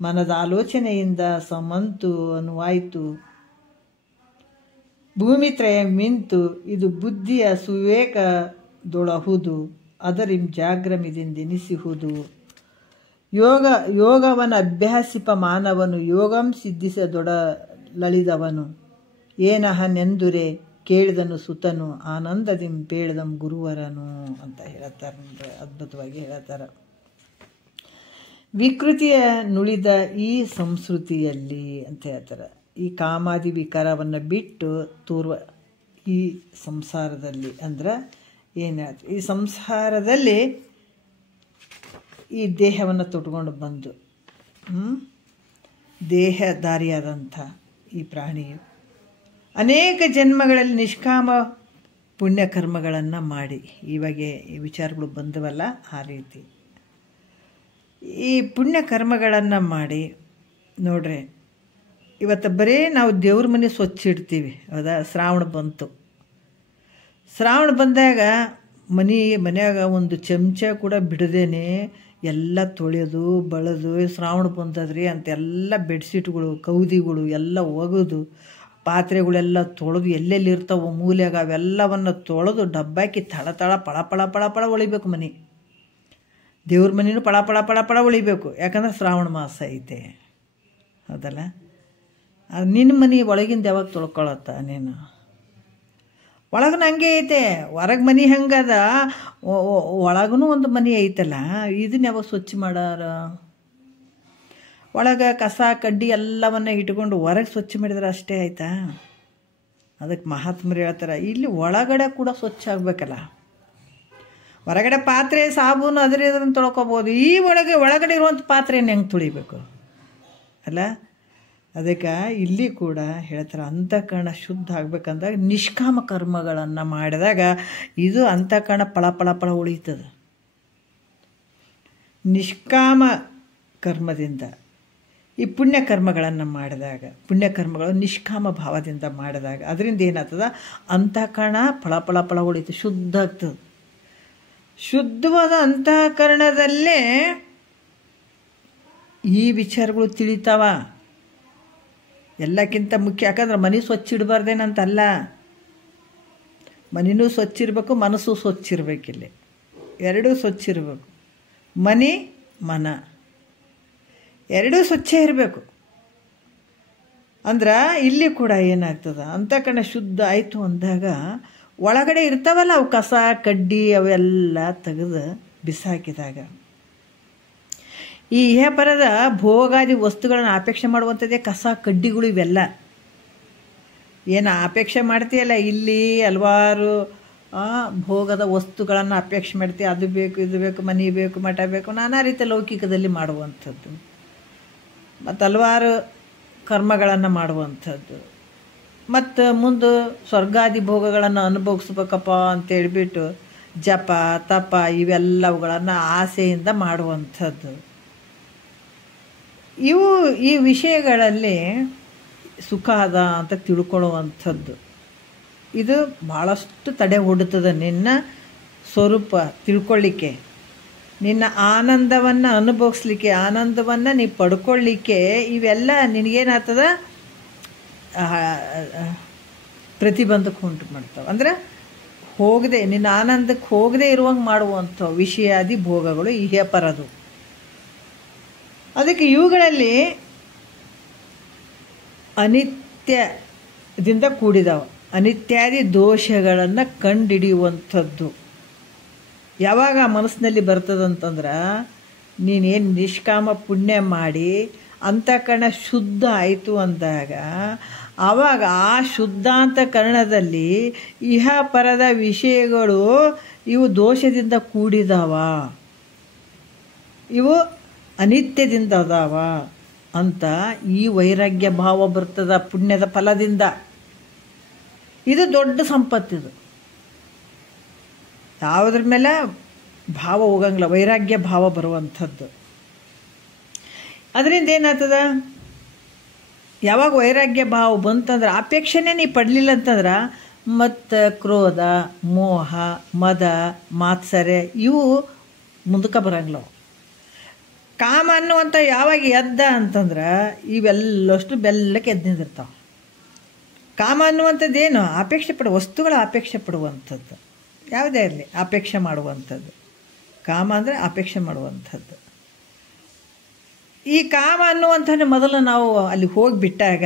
ಮನದ ಆಲೋಚನೆಯಿಂದ ಸಮಂತು ಅನುವಾಯಿತು ಭೂಮಿತ್ರಯ ಮಿಂತು ಇದು ಬುದ್ಧಿಯ ಸುವಿವೇಕದೊಳಹುದು ಅದರಿಂ ಜಾಗ್ರಮಿದಿಂದೆನಿಸಿಹುದು. ಯೋಗವನ ಅಭ್ಯಾಸಿಪ ಮಾನವನು ಯೋಗಂ ಸಿದ್ಧಿಸದೊಡಲಳಿದವನು ಏನಹನೆಂದುರೆ ಕೇಳಿದನು ಸುತನು ಆನಂದದಿಂ ಪೇಳಿದಂ ಗುರುವರನು ಅಂತ ಹೇಳ್ತಾರೆ. ನೋಡ್ರಿ, ಅದ್ಭುತವಾಗಿ ಹೇಳ್ತಾರೆ. ವಿಕೃತಿಯ ನುಳಿದ ಈ ಸಂಸ್ಕೃತಿಯಲ್ಲಿ ಅಂತ ಹೇಳ್ತಾರೆ. ಈ ಕಾಮಾದಿ ವಿಕಾರವನ್ನು ಬಿಟ್ಟು ತೋರುವ ಈ ಸಂಸಾರದಲ್ಲಿ ಅಂದ್ರೆ ಏನು, ಈ ಸಂಸಾರದಲ್ಲಿ ಈ ದೇಹವನ್ನು ತೊಟ್ಕೊಂಡು ಬಂದು ದೇಹಧಾರಿಯಾದಂಥ ಈ ಪ್ರಾಣಿಯು ಅನೇಕ ಜನ್ಮಗಳಲ್ಲಿ ನಿಷ್ಕಾಮ ಪುಣ್ಯಕರ್ಮಗಳನ್ನು ಮಾಡಿ ಇವಾಗ ಈ ವಿಚಾರಗಳು ಬಂದವಲ್ಲ, ಆ ರೀತಿ ಈ ಪುಣ್ಯಕರ್ಮಗಳನ್ನು ಮಾಡಿ ನೋಡ್ರಿ. ಇವತ್ತು ಬರೀ ನಾವು ದೇವ್ರ ಮನೆ ಸ್ವಚ್ಛ ಇಡ್ತೀವಿ, ಹೌದಾ? ಶ್ರಾವಣ ಬಂತು, ಶ್ರಾವಣ ಬಂದಾಗ ಮನ್ಯಾಗ ಒಂದು ಚಮಚ ಕೂಡ ಬಿಡದೇನೆ ಎಲ್ಲ ತೊಳೆಯೋದು ಬಳದು ಶ್ರಾವಣ ಬಂದದ್ರಿ ಅಂತೆಲ್ಲ ಬೆಡ್ಶೀಟ್ಗಳು ಕೌದಿಗಳು ಎಲ್ಲ ಒಗೆದು ಪಾತ್ರೆಗಳೆಲ್ಲ ತೊಳೆದು ಎಲ್ಲೆಲ್ಲಿ ಇರ್ತಾವೆ ಮೂಲೆಯಾಗ ಅವೆಲ್ಲವನ್ನು ತೊಳೆದು ಡಬ್ಬಾಕಿ ತಳ ಪಳ ಪಳ ಪಳ ಪಳ ಒಳಿಬೇಕು. ಮನೆ ದೇವ್ರ ಮನೆಯೂ ಪಳ ಪಳ ಪಳ ಪಳ ಒಳಿಬೇಕು, ಯಾಕಂದ್ರೆ ಶ್ರಾವಣ ಮಾಸ ಐತೆ, ಹೌದಲ್ಲ? ನಿನ್ನ ಮನೆ ಒಳಗಿಂದ ಯಾವಾಗ ತೊಳ್ಕೊಳತ್ತ ನೀನು? ಒಳಗೆ ಹಂಗೆ ಐತೆ, ಹೊರಗೆ ಮನೆ ಹಂಗದ, ಒಳಗೂ ಒಂದು ಮನೆ ಐತಲ್ಲ, ಇದನ್ನ ಯಾವಾಗ ಸ್ವಚ್ಛ ಮಾಡಾರ? ಒಳಗೆ ಕಸ ಕಡ್ಡಿ ಎಲ್ಲವನ್ನ ಇಟ್ಕೊಂಡು ಹೊರಗೆ ಸ್ವಚ್ಛ ಮಾಡಿದ್ರೆ ಅಷ್ಟೇ ಆಯ್ತಾ? ಅದಕ್ಕೆ ಮಹಾತ್ಮರು ಹೇಳ್ತಾರೆ, ಇಲ್ಲಿ ಒಳಗಡೆ ಕೂಡ ಸ್ವಚ್ಛ ಆಗಬೇಕಲ್ಲ. ಹೊರಗಡೆ ಪಾತ್ರೆ ಸಾಬೂನು ಅದನ್ನು ತೊಳ್ಕೊಬೋದು, ಈ ಒಳಗಡೆ ಇರುವಂಥ ಪಾತ್ರೆಯನ್ನು ಹೆಂಗೆ ತುಳಿಬೇಕು ಅಲ್ಲ? ಅದಕ್ಕೆ ಇಲ್ಲಿ ಕೂಡ ಹೇಳ್ತಾರೆ, ಅಂತಃಕರಣ ಶುದ್ಧ ಆಗ್ಬೇಕಂದಾಗ ನಿಷ್ಕಾಮ ಕರ್ಮಗಳನ್ನು ಮಾಡಿದಾಗ ಇದು ಅಂತಃಕರಣ ಫಳ ಫಳ ಫಳ ಉಳಿತದೆ. ನಿಷ್ಕಾಮ ಕರ್ಮದಿಂದ ಈ ಪುಣ್ಯಕರ್ಮಗಳನ್ನು ಮಾಡಿದಾಗ, ಪುಣ್ಯಕರ್ಮಗಳು ನಿಷ್ಕಾಮ ಭಾವದಿಂದ ಮಾಡಿದಾಗ ಅದರಿಂದ ಏನಾಗ್ತದ, ಅಂತಃಕರಣ ಫಳ ಫಳ ಫಳ ಉಳಿತು, ಶುದ್ಧ ಆಗ್ತದೆ. ಶುದ್ಧವಾದ ಅಂತಃಕರಣದಲ್ಲೇ ಈ ವಿಚಾರಗಳು ತಿಳಿತಾವ. ಎಲ್ಲಕ್ಕಿಂತ ಮುಖ್ಯ, ಯಾಕಂದ್ರೆ ಮನೆ ಸ್ವಚ್ಛ ಇಡಬಾರ್ದೇನಂತಲ್ಲ, ಮನೆಯೂ ಸ್ವಚ್ಛ ಇರಬೇಕು, ಮನಸ್ಸು ಸ್ವಚ್ಛ ಇರಬೇಕಿಲ್ಲಿ, ಎರಡೂ ಸ್ವಚ್ಛ ಇರಬೇಕು. ಮನೆ ಮನ ಎರಡೂ ಸ್ವಚ್ಛ ಇರಬೇಕು. ಅಂದ್ರೆ ಇಲ್ಲಿ ಕೂಡ ಏನಾಗ್ತದೆ, ಅಂತಃಕರಣ ಶುದ್ಧ ಆಯಿತು ಅಂದಾಗ ಒಳಗಡೆ ಇರ್ತಾವಲ್ಲ ಅವು ಕಸ ಕಡ್ಡಿ ಅವೆಲ್ಲ ತೆಗೆದು ಬಿಸಾಕಿದಾಗ ಈ ಇಹಪರದ ಭೋಗಾದಿ ವಸ್ತುಗಳನ್ನು ಅಪೇಕ್ಷೆ ಮಾಡುವಂಥದ್ದೇ ಕಸ ಕಡ್ಡಿಗಳು. ಇವೆಲ್ಲ ಏನು ಅಪೇಕ್ಷೆ ಮಾಡ್ತೀಯಲ್ಲ, ಇಲ್ಲಿ ಹಲವಾರು ಭೋಗದ ವಸ್ತುಗಳನ್ನು ಅಪೇಕ್ಷೆ ಮಾಡ್ತೀವಿ, ಅದು ಬೇಕು ಇದು ಬೇಕು ಮನೆ ಬೇಕು ಮಠ ಬೇಕು, ನಾನಾ ರೀತಿಯ ಲೌಕಿಕದಲ್ಲಿ ಮಾಡುವಂಥದ್ದು, ಮತ್ತು ಹಲವಾರು ಕರ್ಮಗಳನ್ನು ಮಾಡುವಂಥದ್ದು, ಮತ್ತು ಮುಂದೆ ಸ್ವರ್ಗಾದಿ ಭೋಗಗಳನ್ನು ಅನುಭವಿಸ್ಬೇಕಪ್ಪ ಅಂತೇಳ್ಬಿಟ್ಟು ಜಪ ತಪ ಇವೆಲ್ಲವುಗಳನ್ನು ಆಸೆಯಿಂದ ಮಾಡುವಂಥದ್ದು. ಈ ವಿಷಯಗಳಲ್ಲಿ ಸುಖ ಅದ ಅಂತ ತಿಳ್ಕೊಳ್ಳುವಂಥದ್ದು ಇದು ಭಾಳಷ್ಟು ತಡೆ ಹೊಡುತ್ತದೆ ನಿನ್ನ ಸ್ವರೂಪ ತಿಳ್ಕೊಳ್ಳಿಕ್ಕೆ, ನಿನ್ನ ಆನಂದವನ್ನು ಅನುಭವಿಸ್ಲಿಕ್ಕೆ, ಆನಂದವನ್ನು ನೀ ಪಡ್ಕೊಳ್ಳಿಕ್ಕೆ. ಇವೆಲ್ಲ ನಿನಗೇನಾಗ್ತದ ಪ್ರತಿಬಂಧಕ್ಕೆ ಉಂಟು ಮಾಡ್ತಾವೆ. ಅಂದರೆ ಹೋಗದೆ ನಿನ್ನ ಆನಂದಕ್ಕೆ ಹೋಗದೆ ಇರುವಂಗೆ ಮಾಡುವಂಥ ವಿಷಯಾದಿ ಭೋಗಗಳು ಇಹಪರದು. ಅದಕ್ಕೆ ಇವುಗಳಲ್ಲಿ ಅನಿತ್ಯದಿಂದ ಕೂಡಿದವು. ಅನಿತ್ಯಾದಿ ದೋಷಗಳನ್ನು ಕಂಡುಹಿಡಿಯುವಂಥದ್ದು ಯಾವಾಗ ಮನಸ್ಸಿನಲ್ಲಿ ಬರ್ತದಂತಂದ್ರೆ, ನೀನೇನು ನಿಷ್ಕಾಮ ಪುಣ್ಯ ಮಾಡಿ ಅಂತಃಕರಣ ಶುದ್ಧ ಆಯಿತು ಅಂದಾಗ ಆವಾಗ ಆ ಶುದ್ಧಾಂತಕರಣದಲ್ಲಿ ಇಹ ಪರದ ವಿಷಯಗಳು ಇವು ದೋಷದಿಂದ ಕೂಡಿದಾವ, ಇವು ಅನಿತ್ಯದಿಂದ ಅದಾವ ಅಂತ ಈ ವೈರಾಗ್ಯ ಭಾವ ಬರ್ತದ ಪುಣ್ಯದ ಫಲದಿಂದ. ಇದು ದೊಡ್ಡ ಸಂಪತ್ತಿದು. ಯಾವುದ್ರ ಮೇಲೆ ಭಾವ ಹೋಗಂಗಿಲ್ಲ, ವೈರಾಗ್ಯ ಭಾವ ಬರುವಂಥದ್ದು. ಅದರಿಂದ ಏನಾಗ್ತದ, ಯಾವಾಗ ವೈರಾಗ್ಯ ಭಾವ ಬಂತಂದ್ರೆ ಅಪೇಕ್ಷೆನೇ ನೀ ಪಡಲಿಲ್ಲ ಅಂತಂದ್ರೆ ಮತ್ತು ಕ್ರೋಧ, ಮೋಹ, ಮದ, ಮಾತ್ಸರ್ಯ ಇವು ಮುಂದಕ್ಕೆ ಬರಂಗಿಲ್ಲ. ಕಾಮ ಅನ್ನುವಂಥ ಯಾವಾಗ ಎದ್ದ ಅಂತಂದ್ರೆ ಇವೆಲ್ಲಷ್ಟು ಬೆಲ್ಲಕ್ಕೆ ಎದ್ದು ನಿಂದಿರ್ತಾವೆ. ಕಾಮ ಅನ್ನುವಂಥದ್ದೇನು ಅಪೇಕ್ಷೆ ವಸ್ತುಗಳ ಅಪೇಕ್ಷೆ ಪಡುವಂಥದ್ದು, ಯಾವುದೇ ಇರಲಿ ಅಪೇಕ್ಷೆ ಮಾಡುವಂಥದ್ದು. ಕಾಮ ಅಂದರೆ ಅಪೇಕ್ಷೆ ಮಾಡುವಂಥದ್ದು. ಈ ಕಾಮ ಅನ್ನುವಂಥದ್ದು ಮೊದಲು ನಾವು ಅಲ್ಲಿ ಹೋಗಿಬಿಟ್ಟಾಗ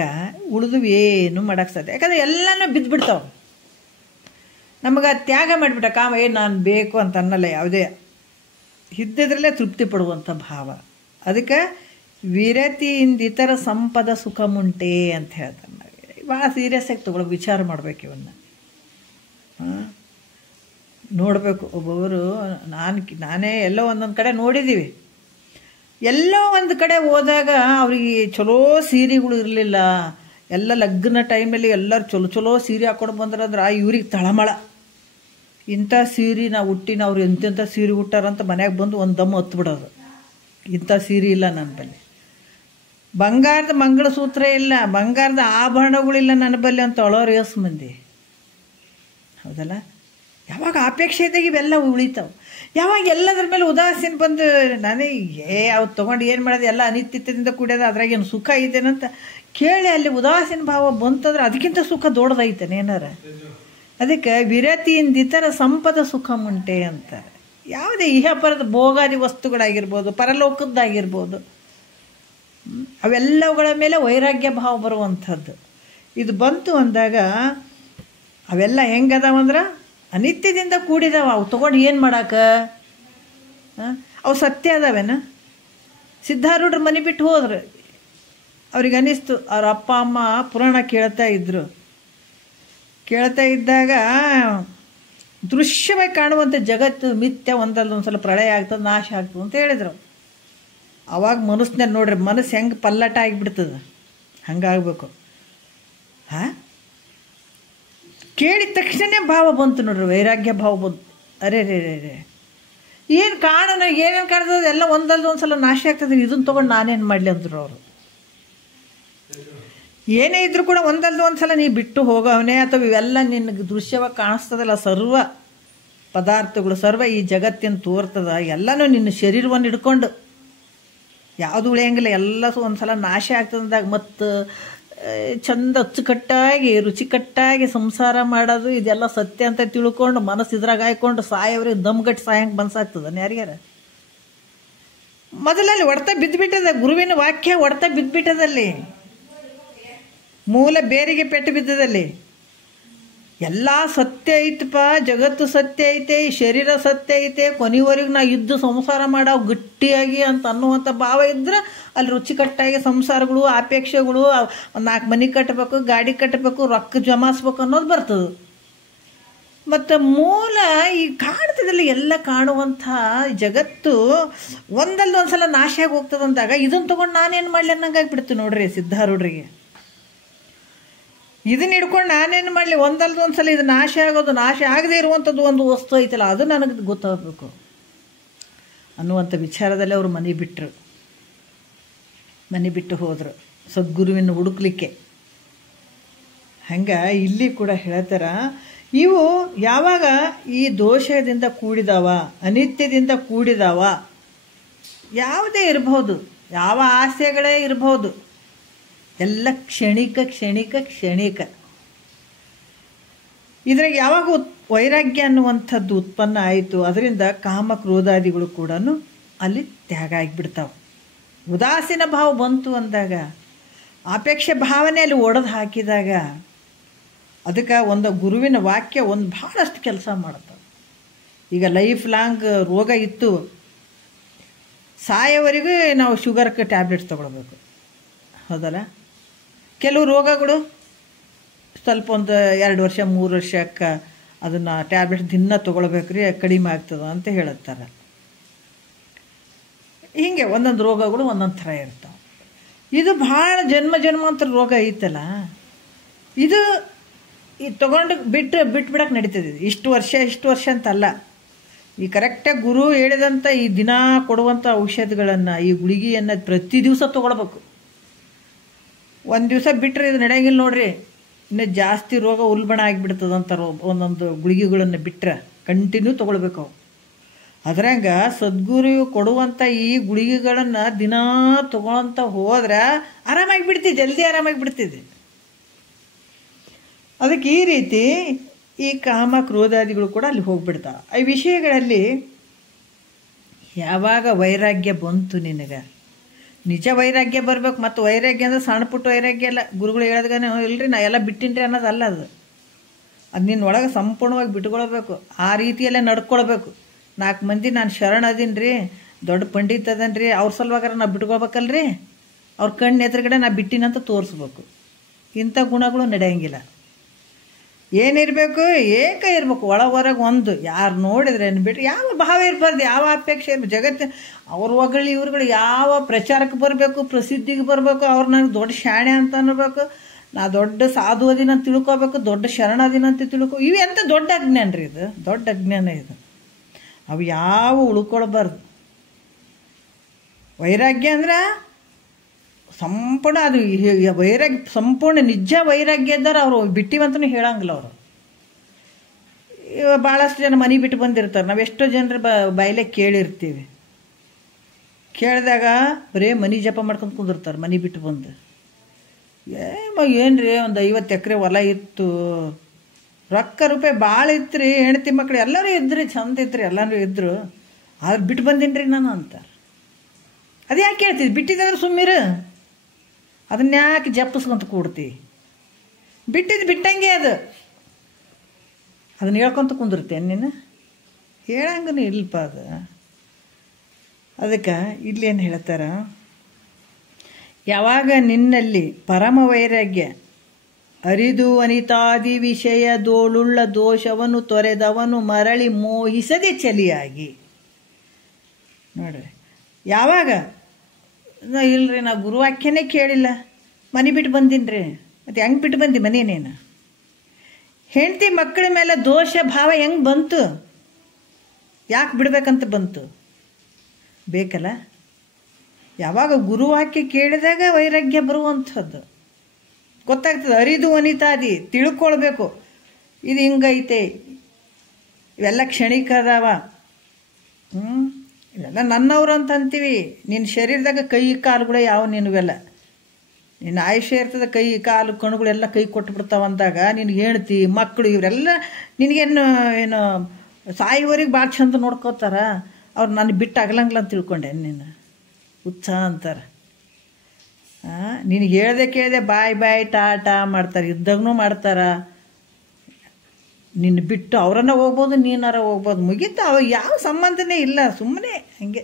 ಉಳಿದು ಏನು ಮಾಡೋಕ್ಕೆ ಸಾಧ್ಯ, ಯಾಕಂದರೆ ಎಲ್ಲನೂ ಬಿದ್ದುಬಿಡ್ತಾವೆ. ನಮಗೆ ತ್ಯಾಗ ಮಾಡಿಬಿಟ್ಟ ಕಾಮ ನಾನು ಬೇಕು ಅಂತ ಅನ್ನಲ್ಲ, ಯಾವುದೇ ಇದ್ದಿದ್ರಲ್ಲೇ ತೃಪ್ತಿ ಪಡುವಂಥ ಭಾವ. ಅದಕ್ಕೆ ವಿರತಿಯಿಂದ ಇತರ ಸಂಪದ ಸುಖ ಮುಂಟೆ ಅಂತ ಹೇಳ್ತಾರೆ. ನಾವು ಭಾಳ ಸೀರಿಯಸ್ ಆಗಿ ತೊಗೊಳಕ್ಕೆ ವಿಚಾರ ಮಾಡಬೇಕು, ಇವನ್ನ ನೋಡಬೇಕು. ಒಬ್ಬೊಬ್ಬರು ನಾನೇ ಎಲ್ಲೋ ಒಂದೊಂದು ಕಡೆ ನೋಡಿದ್ದೀವಿ. ಎಲ್ಲೋ ಒಂದು ಕಡೆ ಹೋದಾಗ ಅವ್ರಿಗೆ ಚಲೋ ಸೀರೆಗಳು ಇರಲಿಲ್ಲ. ಎಲ್ಲ ಲಗ್ನ ಟೈಮಲ್ಲಿ ಎಲ್ಲರೂ ಚಲೋ ಸೀರೆ ಹಾಕ್ಕೊಂಡು ಬಂದ್ರಂದ್ರೆ ಇವ್ರಿಗೆ ತಳಮಳ, ಇಂಥ ಸೀರೆ ನಾವು ಹುಟ್ಟಿನ ಅವ್ರು ಎಂತೆಂಥ ಸೀರೆ ಹುಟ್ಟಾರಂತ ಮನ್ಯಾಗ ಬಂದು ಒಂದು ದಮ್ಮು ಹತ್ಬಿಡೋದು. ಇಂಥ ಸೀರೆ ಇಲ್ಲ ನನ್ನ ಬಳಿ, ಬಂಗಾರದ ಮಂಗಳಸೂತ್ರ ಇಲ್ಲ, ಬಂಗಾರದ ಆಭರಣಗಳಿಲ್ಲ ನನ್ನ ಬಳಿ ಅಂತ ಅಳೋರು ಏಸು ಮಂದಿ. ಹೌದಲ್ಲ? ಯಾವಾಗ ಅಪೇಕ್ಷೆ ಇದ್ದಾಗ ಇವೆಲ್ಲ ಉಳಿತಾವೆ. ಯಾವಾಗ ಎಲ್ಲದ್ರ ಮೇಲೆ ಉದಾಸೀನ ಬಂದು ನಾನೇ ಅವ್ರು ತೊಗೊಂಡು ಏನು ಮಾಡೋದು, ಎಲ್ಲ ಅನಿತ್ಯದಿಂದ ಕೂಡ್ಯದ, ಅದ್ರಾಗೇನು ಸುಖ ಐತೇನಂತ ಕೇಳಿ ಅಲ್ಲಿ ಉದಾಸೀನ ಭಾವ ಬಂತಂದ್ರೆ ಅದಕ್ಕಿಂತ ಸುಖ ದೊಡ್ಡದೈತೇನೆ ಏನಾರ. ಅದಕ್ಕೆ ವಿರತಿಯಿಂದ ಇತರ ಸಂಪದ ಸುಖ ಮುಂಟೆ ಅಂತಾರೆ. ಯಾವುದೇ ಇಹಪರದ ಭೋಗಾದಿ ವಸ್ತುಗಳಾಗಿರ್ಬೋದು, ಪರಲೋಕದ್ದಾಗಿರ್ಬೋದು, ಅವೆಲ್ಲವುಗಳ ಮೇಲೆ ವೈರಾಗ್ಯ ಭಾವ ಬರುವಂಥದ್ದು. ಇದು ಬಂತು ಅಂದಾಗ ಅವೆಲ್ಲ ಹೆಂಗದಾವಂದ್ರೆ ಅನಿತ್ಯದಿಂದ ಕೂಡಿದಾವ. ಅವು ತೊಗೊಂಡು ಏನು ಮಾಡಾಕ, ಅವು ಸತ್ಯ ಅದಾವೇನ? ಸಿದ್ಧಾರೂಢರು ಮನೆ ಬಿಟ್ಟು ಹೋದ್ರು. ಅವ್ರಿಗೆ ಅನ್ನಿಸ್ತು, ಅವ್ರ ಅಪ್ಪ ಅಮ್ಮ ಪುರಾಣ ಕೇಳ್ತಾ ಇದ್ದಾಗ ದೃಶ್ಯವಾಗಿ ಕಾಣುವಂಥ ಜಗತ್ತು ಮಿಥ್ಯ, ಒಂದಲ್ಲ ಸಲ ಪ್ರಳಯ ಆಗ್ತದೆ, ನಾಶ ಆಗ್ತದೆ ಅಂತ ಹೇಳಿದ್ರು. ಅವಾಗ ಮನಸ್ಸಿನಲ್ಲಿ ನೋಡ್ರಿ, ಮನಸ್ಸು ಹೆಂಗೆ ಪಲ್ಲಟ ಆಗಿಬಿಡ್ತದೆ, ಹಂಗಾಗಬೇಕು. ಕೇಳಿದ ತಕ್ಷಣ ಭಾವ ಬಂತು ನೋಡ್ರಿ, ವೈರಾಗ್ಯ ಭಾವ ಬಂತು. ಅರೆ ರೇ ರೇ ರೇ ಏನು ಕಾಣೋಣ, ಏನೇನು ಕಾಣ್ತದೆ ಎಲ್ಲ ಒಂದಲ್ದ ಒಂದು ಸಲ ನಾಶ ಆಗ್ತದೆ, ಇದನ್ನು ತೊಗೊಂಡು ನಾನೇನು ಮಾಡಲಿ ಅಂದರು ಅವರು. ಏನೇ ಇದ್ರೂ ಕೂಡ ಒಂದಲ್ದ ಒಂದು ಸಲ ನೀ ಬಿಟ್ಟು ಹೋಗೋವನೇ, ಅಥವಾ ಇವೆಲ್ಲ ನಿನಗೆ ದೃಶ್ಯವಾಗಿ ಕಾಣಿಸ್ತದಲ್ಲ, ಸರ್ವ ಪದಾರ್ಥಗಳು ಸರ್ವ ಈ ಜಗತ್ತಿನ ತೋರ್ತದ, ಎಲ್ಲನೂ ನಿನ್ನ ಶರೀರವನ್ನು ಹಿಡ್ಕೊಂಡು ಯಾವುದು ಉಳಿಯಂಗಿಲ್ಲ, ಎಲ್ಲ ಒಂದು ಸಲ ನಾಶ ಆಗ್ತದಂದಾಗ ಮತ್ತು ಚಂದ ಅಚ್ಚುಕಟ್ಟಾಗಿ ರುಚಿಕಟ್ಟಾಗಿ ಸಂಸಾರ ಮಾಡೋದು ಇದೆಲ್ಲ ಸತ್ಯ ಅಂತ ತಿಳ್ಕೊಂಡು ಮನಸ್ಸು ಇದ್ರಾಗ ಹಾಯ್ಕೊಂಡು ಸಾಯವ್ರಿಗೆ ದಮ್ಗಟ್ಟು ಸಾಯಂಗೆ ಮನಸ್ಸಾಗ್ತದ ಯಾರಿಗಾರ. ಮೊದಲಲ್ಲಿ ಹೊಡ್ತ ಬಿದ್ದುಬಿಟ್ಟದ, ಗುರುವಿನ ವಾಕ್ಯ ಹೊಡ್ತ ಬಿದ್ದುಬಿಟ್ಟದಲ್ಲಿ, ಮೂಲ ಬೇರಿಗೆ ಪೆಟ್ಟು ಬಿದ್ದದಲ್ಲಿ. ಎಲ್ಲ ಸತ್ಯ ಐತಪ್ಪ, ಜಗತ್ತು ಸತ್ಯ ಐತೆ, ಈ ಶರೀರ ಸತ್ಯ ಐತೆ, ಕೊನೆವರೆಗೂ ನಾ ಇದ್ದು ಸಂಸಾರ ಮಾಡೋ ಗಟ್ಟಿಯಾಗಿ ಅಂತ ಅನ್ನುವಂಥ ಭಾವ ಇದ್ರೆ ಅಲ್ಲಿ ರುಚಿಕಟ್ಟಾಗಿ ಸಂಸಾರಗಳು, ಅಪೇಕ್ಷೆಗಳು, ಒಂದು 4 ಮನೆ ಕಟ್ಟಬೇಕು, ಗಾಡಿ ಕಟ್ಟಬೇಕು, ರೊಕ್ಕ ಜಮಾಯಿಸ್ಬೇಕು ಅನ್ನೋದು ಬರ್ತದೆ. ಮತ್ತು ಮೂಲ ಈ ಕಾಣ್ತದಲ್ಲಿ ಎಲ್ಲ ಕಾಣುವಂಥ ಜಗತ್ತು ಒಂದಲ್ಲ ಒಂದು ಸಲ ನಾಶ ಆಗಿ ಹೋಗ್ತದಂದಾಗ ಇದನ್ನು ತೊಗೊಂಡು ನಾನೇನು ಮಾಡಲಿ ಅನ್ನಂಗಾಗಿಬಿಡ್ತು ನೋಡ್ರಿ ಸಿದ್ಧಾರೂಢರಿಗೆ. ಇದನ್ನ ಹಿಡ್ಕೊಂಡು ನಾನೇನು ಮಾಡಲಿ, ಒಂದಲ್ದ ಒಂದು ಸಲ ಇದು ನಾಶ ಆಗೋದು, ನಾಶ ಆಗದೆ ಇರುವಂಥದ್ದು ಒಂದು ವಸ್ತು ಐತಲ್ಲ, ಅದು ನನಗೆ ಗೊತ್ತಾಗಬೇಕು ಅನ್ನುವಂಥ ವಿಚಾರದಲ್ಲಿ ಅವರು ಮನೆ ಬಿಟ್ಟರು. ಮನೆ ಬಿಟ್ಟು ಹೋದರು ಸದ್ಗುರುವಿನ ಹುಡುಕ್ಲಿಕ್ಕೆ. ಹಂಗೆ ಇಲ್ಲಿ ಕೂಡ ಹೇಳ್ತಾರ, ಇವು ಯಾವಾಗ ಈ ದೋಷದಿಂದ ಕೂಡಿದಾವ, ಅನಿತ್ಯದಿಂದ ಕೂಡಿದಾವ, ಯಾವುದೇ ಇರ್ಬೋದು, ಯಾವ ಆಸೆಗಳೇ ಇರ್ಬೋದು, ಎಲ್ಲ ಕ್ಷಣಿಕ ಕ್ಷಣಿಕ ಕ್ಷಣಿಕ. ಇದ್ರಾಗ ಯಾವಾಗ ವೈರಾಗ್ಯ ಅನ್ನುವಂಥದ್ದು ಉತ್ಪನ್ನ ಆಯಿತು, ಅದರಿಂದ ಕಾಮ ಕ್ರೋಧಾದಿಗಳು ಕೂಡ ಅಲ್ಲಿ ತ್ಯಾಗ ಆಗಿಬಿಡ್ತಾವೆ. ಉದಾಸೀನ ಭಾವ ಬಂತು ಅಂದಾಗ, ಅಪೇಕ್ಷೆ ಭಾವನೆ ಅಲ್ಲಿ ಒಡೆದು ಹಾಕಿದಾಗ, ಅದಕ್ಕೆ ಒಂದು ಗುರುವಿನ ವಾಕ್ಯ ಒಂದು ಭಾಳಷ್ಟು ಕೆಲಸ ಮಾಡ್ತಾವೆ. ಈಗ ಲೈಫ್ ಲಾಂಗ್ ರೋಗ ಇತ್ತು, ಸಾಯೋವರೆಗೂ ನಾವು ಶುಗರ್ಗೆ ಟ್ಯಾಬ್ಲೆಟ್ಸ್ ತೊಗೊಳ್ಬೇಕು, ಹೌದಲ್ಲ? ಕೆಲವು ರೋಗಗಳು ಸ್ವಲ್ಪ ಒಂದು 2 ವರ್ಷ 3 ವರ್ಷಕ್ಕೆ ಅದನ್ನು ಟ್ಯಾಬ್ಲೆಟ್ ದಿನ ತೊಗೊಳ್ಬೇಕ್ರಿ, ಕಡಿಮೆ ಆಗ್ತದೆ ಅಂತ ಹೇಳುತ್ತಾರೆ. ಹೀಗೆ ಒಂದೊಂದು ರೋಗಗಳು ಒಂದೊಂದು ಥರ ಇರ್ತಾವೆ. ಇದು ಭಾಳ ಜನ್ಮಾಂತರ ರೋಗ ಐತಲ್ಲ, ಇದು ಈ ತೊಗೊಂಡು ಬಿಟ್ಬಿಡಕ್ಕೆ ನಡೀತದೆ. ಇಷ್ಟು ವರ್ಷ ಅಂತಲ್ಲ, ಈ ಕರೆಕ್ಟಾಗಿ ಗುರು ಹೇಳಿದಂಥ ಈ ದಿನ ಕೊಡುವಂಥ ಔಷಧಿಗಳನ್ನು, ಈ ಗುಳಿಗೆಯನ್ನು ಪ್ರತಿ ದಿವಸ ತೊಗೊಳ್ಬೇಕು. ಒಂದು ದಿವಸ ಬಿಟ್ಟರೆ ಇದು ನಡೆಯಂಗಿಲ್ಲ ನೋಡ್ರಿ, ಇನ್ನೂ ಜಾಸ್ತಿ ರೋಗ ಉಲ್ಬಣ ಆಗಿಬಿಡ್ತದಂತ ಒಂದೊಂದು ಗುಳಿಗೆಗಳನ್ನು ಬಿಟ್ಟರೆ ಕಂಟಿನ್ಯೂ ತೊಗೊಳ್ಬೇಕು ಅವು. ಅದ್ರಾಗ ಸದ್ಗುರು ಕೊಡುವಂಥ ಈ ಗುಳಿಗೆಗಳನ್ನು ದಿನಾ ತೊಗೊಳಂತ ಹೋದ್ರೆ ಆರಾಮಾಗಿ ಬಿಡ್ತಿದ್ದೆ, ಜಲ್ದಿ ಆರಾಮಾಗಿ ಬಿಡ್ತಿದ್ದೆ. ಅದಕ್ಕೆ ಈ ರೀತಿ ಈ ಕಾಮ ಕ್ರೋಧಾದಿಗಳು ಕೂಡ ಅಲ್ಲಿ ಹೋಗ್ಬಿಡ್ತಾವೆ. ಈ ವಿಷಯಗಳಲ್ಲಿ ಯಾವಾಗ ವೈರಾಗ್ಯ ಬಂತು ನಿನಗೆ, ನಿಜ ವೈರಾಗ್ಯ ಬರಬೇಕು. ಮತ್ತು ವೈರಾಗ್ಯ ಅಂದರೆ ಸಣ್ಣ ಪುಟ್ಟ ವೈರಾಗ್ಯ ಅಲ್ಲ. ಗುರುಗಳು ಹೇಳಿದ್ಗಾನೆ ಇಲ್ರಿ ನಾ ಎಲ್ಲ ಬಿಟ್ಟಿನ್ರಿ ಅನ್ನೋದಲ್ಲ. ಅದು ನಿನ್ನೊಳಗೆ ಸಂಪೂರ್ಣವಾಗಿ ಬಿಟ್ಕೊಳ್ಬೇಕು. ಆ ರೀತಿಯಲ್ಲೇ ನಡ್ಕೊಳ್ಬೇಕು. 4 ಮಂದಿ ನಾನು ಶರಣ ಅದೀನಿ ರೀ, ದೊಡ್ಡ ಪಂಡಿತ ಅದನ್ರಿ, ಅವ್ರ ಸಲುವಾಗಾರ ನಾ ಬಿಟ್ಕೊಳ್ಬೇಕಲ್ರಿ, ಅವ್ರ ಕಣ್ಣು ಎದುರುಗಡೆ ನಾ ಬಿಟ್ಟಿನಂತ ತೋರಿಸ್ಬೇಕು. ಇಂಥ ಗುಣಗಳು ನಡೆಯಂಗಿಲ್ಲ. ಏನಿರಬೇಕು, ಏಕ ಇರಬೇಕು, ಒಳ ಹೊರಗೆ ಒಂದು. ಯಾರು ನೋಡಿದ್ರೆ ಬಿಟ್ಟರೆ ಯಾವ ಭಾವ ಇರಬಾರ್ದು, ಯಾವ ಅಪೇಕ್ಷೆ ಇರಬೇಕು. ಜಗತ್ತಿನ ಅವ್ರ ಹೊಗಳಿ ಇವ್ರುಗಳು ಯಾವ ಪ್ರಚಾರಕ್ಕೆ ಬರಬೇಕು, ಪ್ರಸಿದ್ಧಿಗೆ ಬರಬೇಕು, ಅವ್ರು ನನಗೆ ದೊಡ್ಡ ಶಾಣೆ ಅಂತ ಅನ್ನಬೇಕು, ನಾ ದೊಡ್ಡ ಸಾಧು ಅದಿನ ಅಂತ ತಿಳ್ಕೊಬೇಕು, ದೊಡ್ಡ ಶರಣ ಅದಿನ ಅಂತ ಇವು ಎಂಥ ದೊಡ್ಡ ಅಜ್ಞಾನ ರೀ, ಇದು ದೊಡ್ಡ ಅಜ್ಞಾನ. ಇದು ಅವು ಯಾವ ಉಳ್ಕೊಳ್ಬಾರ್ದು. ವೈರಾಗ್ಯ ಅಂದ್ರೆ ಸಂಪೂರ್ಣ, ಅದು ವೈರಾಗ್ಯ ಸಂಪೂರ್ಣ ನಿಜ ವೈರಾಗ್ಯ ಇದ್ದಾರೆ. ಅವರು ಬಿಟ್ಟಿವಂತನೂ ಹೇಳಂಗಿಲ್ಲ. ಅವರು ಭಾಳಷ್ಟು ಜನ ಮನೆ ಬಿಟ್ಟು ಬಂದಿರ್ತಾರೆ. ನಾವು ಎಷ್ಟೋ ಜನರ ಬಾಯಿಲೆ ಕೇಳಿರ್ತೀವಿ. ಕೇಳಿದಾಗ ಬರೀ ಮನೆ ಜಪ ಮಾಡ್ಕೊಂಡು ಕುಂದಿರ್ತಾರೆ ಮನೆ ಬಿಟ್ಟು ಬಂದು. ಏನು ರೀ, ಒಂದು 50 ಎಕರೆ ಹೊಲ ಇತ್ತು, ರೊಕ್ಕ ರೂಪಾಯಿ ಭಾಳ ಇತ್ತು ರೀ, ಹೆಂಡತಿ ಮಕ್ಕಳು ಎಲ್ಲರೂ ಇದ್ರಿ, ಚಂದ ಇದ್ರಿ, ಎಲ್ಲರೂ ಇದ್ದರು, ಆದ್ರೆ ಬಿಟ್ಟು ಬಂದೀನಿ ರೀ ನಾನು ಅಂತಾರೆ. ಅದು ಯಾಕೆ ಹೇಳ್ತಿದ್ವಿ? ಬಿಟ್ಟಿದ್ದಂದ್ರೆ ಸುಮ್ಮಿರು, ಅದನ್ನ ಯಾಕೆ ಜಪ್ಪಿಸ್ಕೊಂತ ಕೂಡ್ತಿ? ಬಿಟ್ಟಿದ್ದು ಬಿಟ್ಟಂಗೆ ಅದು, ಅದನ್ನ ಹೇಳ್ಕೊತ ಕುಂದಿರ್ತೇನೆ ನೀನು? ಹೇಳಂಗೂ ಇಲ್ಲಪ್ಪ ಅದು. ಅದಕ್ಕೆ ಇಲ್ಲೇನು ಹೇಳ್ತಾರ, ಯಾವಾಗ ನಿನ್ನಲ್ಲಿ ಪರಮ ವೈರಾಗ್ಯ ಅರಿದು ಅನಿತಾದಿ ವಿಷಯದೋಳುಳ್ಳ ದೋಷವನ್ನು ತೊರೆದವನು ಮರಳಿ ಮೋಹಿಸದೆ ಚಲಿಯಾಗಿ. ನೋಡ್ರಿ, ಯಾವಾಗ ಇಲ್ರಿ ನಾ ಗುರುವಾಕ್ಯನೇ ಕೇಳಿಲ್ಲ, ಮನೆ ಬಿಟ್ಟು ಬಂದೀನಿ ರೀ, ಮತ್ತು ಹೆಂಗೆ ಬಿಟ್ಟು ಬಂದಿ ಮನೇನೇನು? ಹೆಂಡತಿ ಮಕ್ಕಳ ಮೇಲೆ ದೋಷ ಭಾವ ಹೆಂಗೆ ಬಂತು? ಯಾಕೆ ಬಿಡ್ಬೇಕಂತ ಬಂತು? ಬೇಕಲ್ಲ. ಯಾವಾಗ ಗುರುವಾಕ್ಯ ಕೇಳಿದಾಗ ವೈರಾಗ್ಯ ಬರುವಂಥದ್ದು ಗೊತ್ತಾಗ್ತದೆ. ಅರಿದು ಅನಿತಾದಿ ತಿಳ್ಕೊಳ್ಬೇಕು, ಇದು ಹಿಂಗೈತೆ, ಇವೆಲ್ಲ ಕ್ಷಣಿಕ ಅದಾವ. ಇವೆಲ್ಲ ನನ್ನವ್ರು ಅಂತ ಅಂತೀವಿ. ನಿನ್ನ ಶರೀರದಾಗ ಕೈ ಕಾಲುಗಳೇ ಯಾವ ನಿನವೆಲ್ಲ, ನಿನ್ನ ಆಯುಷ್ಯ ಇರ್ತದೆ, ಕೈ ಕಾಲು ಕಣ್ಣುಗಳೆಲ್ಲ ಕೈ ಕೊಟ್ಟು ಬಿಡ್ತಾವಂದಾಗ ನಿನಗೆ ಹೆಂಡ್ತಿ ಮಕ್ಕಳು ಇವರೆಲ್ಲ ನಿನಗೇನು ಏನು ಸಾಯುವವರೆಗೆ ಭಾಳ ಚಂದ ನೋಡ್ಕೋತಾರ. ಅವ್ರು ನಾನು ಬಿಟ್ಟು ಆಗಲಂಗಿಲ್ಲ ಅಂತ ತಿಳ್ಕೊಂಡೆ. ನೀನು ಉತ್ಸಾಹ ಅಂತಾರೆ. ನಿನಗೆ ಹೇಳ್ದೆ ಕೇಳಿದೆ ಬಾಯ್ ಬಾಯ್ ಟಾಟಾ ಮಾಡ್ತಾರೆ, ಇದ್ದಾಗೂ ಮಾಡ್ತಾರೆ. ನಿನ್ನ ಬಿಟ್ಟು ಅವರನ್ನ ಹೋಗ್ಬೋದು, ನೀನಾರ ಹೋಗ್ಬೋದು, ಮುಗೀತು. ಅವಾಗ ಯಾವ ಸಂಬಂಧನೇ ಇಲ್ಲ. ಸುಮ್ಮನೆ ಹಂಗೆ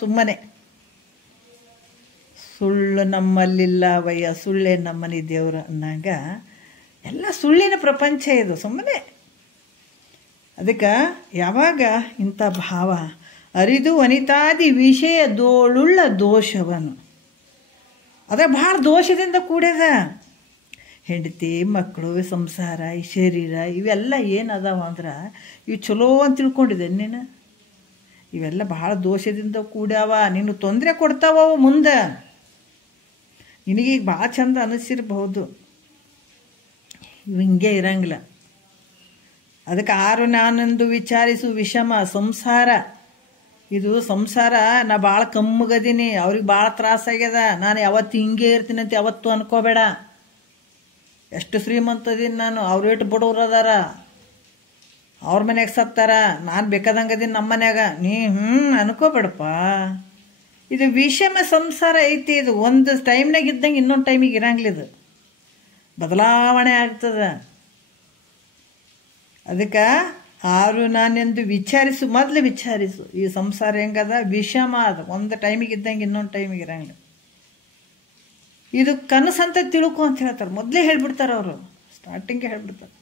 ಸುಮ್ಮನೆ ಸುಳ್ಳು ನಮ್ಮಲ್ಲಿಲ್ಲ ವಯ್ಯ, ಸುಳ್ಳೇ ನಮ್ಮನಿ ದೇವ್ರು ಅನ್ನಂಗ ಎಲ್ಲ ಸುಳ್ಳಿನ ಪ್ರಪಂಚ ಇದು, ಸುಮ್ಮನೆ. ಅದಕ್ಕೆ ಯಾವಾಗ ಇಂಥ ಭಾವ ಅರಿದು ಅನಿತಾದಿ ವಿಷಯದೋಳುಳ್ಳ ದೋಷವನ್ನು, ಅದ ಭಾಳ ದೋಷದಿಂದ ಕೂಡ್ಯದ. ಹೆಂಡತಿ ಮಕ್ಕಳು ಸಂಸಾರ ಈ ಶರೀರ ಇವೆಲ್ಲ ಏನದಾವ ಅಂದ್ರೆ ಇವು ಚಲೋ ಅಂತ ತಿಳ್ಕೊಂಡಿದ್ದೆ ನೀನು. ಇವೆಲ್ಲ ಭಾಳ ದೋಷದಿಂದ ಕೂಡ್ಯಾವ, ನೀನು ತೊಂದರೆ ಕೊಡ್ತಾವ ಮುಂದೆ. ನಿನಗೀಗ ಭಾಳ ಚಂದ ಅನ್ನಿಸಿರ್ಬಹುದು, ಹಿಂಗೆ ಇರಂಗಿಲ್ಲ. ಅದಕ್ಕೆ ಆರು ನಾನೆಂದು ವಿಚಾರಿಸು ವಿಷಮ ಸಂಸಾರ. ಇದು ಸಂಸಾರ. ನಾ ಭಾಳ ಕಮ್ಮಗದೀನಿ, ಅವ್ರಿಗೆ ಭಾಳ ತ್ರಾಸಾಗ್ಯದ, ನಾನು ಯಾವತ್ತು ಹಿಂಗೆ ಇರ್ತೀನಿ ಅಂತ ಯಾವತ್ತೂ ಅನ್ಕೋಬೇಡ. ಎಷ್ಟು ಶ್ರೀಮಂತದೀನಿ ನಾನು, ಅವ್ರು ಎಷ್ಟು ಬಡವ್ರು ಅದಾರ, ಅವ್ರ ಮನ್ಯಾಗ ಸತ್ತಾರ, ನಾನು ಬೇಕಾದಂಗದೀನಿ ನಮ್ಮ ಮನ್ಯಾಗ, ನೀ ಅನ್ಕೋಬೇಡಪ್ಪ. ಇದು ವಿಷಮ ಸಂಸಾರ ಐತಿ. ಇದು ಒಂದು ಟೈಮ್ನಾಗ ಇದ್ದಂಗೆ ಇನ್ನೊಂದು ಟೈಮಿಗೆ ಇರಂಗಿಲ್ಲ. ಇದು ಬದಲಾವಣೆ ಆಗ್ತದೆ. ಅದಕ್ಕೆ ಆರು ನಾನೆಂದು ವಿಚಾರಿಸು, ಮೊದಲು ವಿಚಾರಿಸು. ಈ ಸಂಸಾರ ಹೆಂಗದ, ವಿಷಮ ಅದ. ಒಂದು ಟೈಮಿಗೆ ಇದ್ದಂಗೆ ಇನ್ನೊಂದು ಟೈಮಿಗೆ ಇರಂಗಿಲ್ಲ. ಇದು ಕನಸಂತ ತಿಳ್ಕೊ ಅಂತ ಹೇಳ್ತಾರೆ. ಮೊದಲೇ ಹೇಳ್ಬಿಡ್ತಾರೆ ಅವರು, ಸ್ಟಾರ್ಟಿಂಗೇ ಹೇಳ್ಬಿಡ್ತಾರೆ.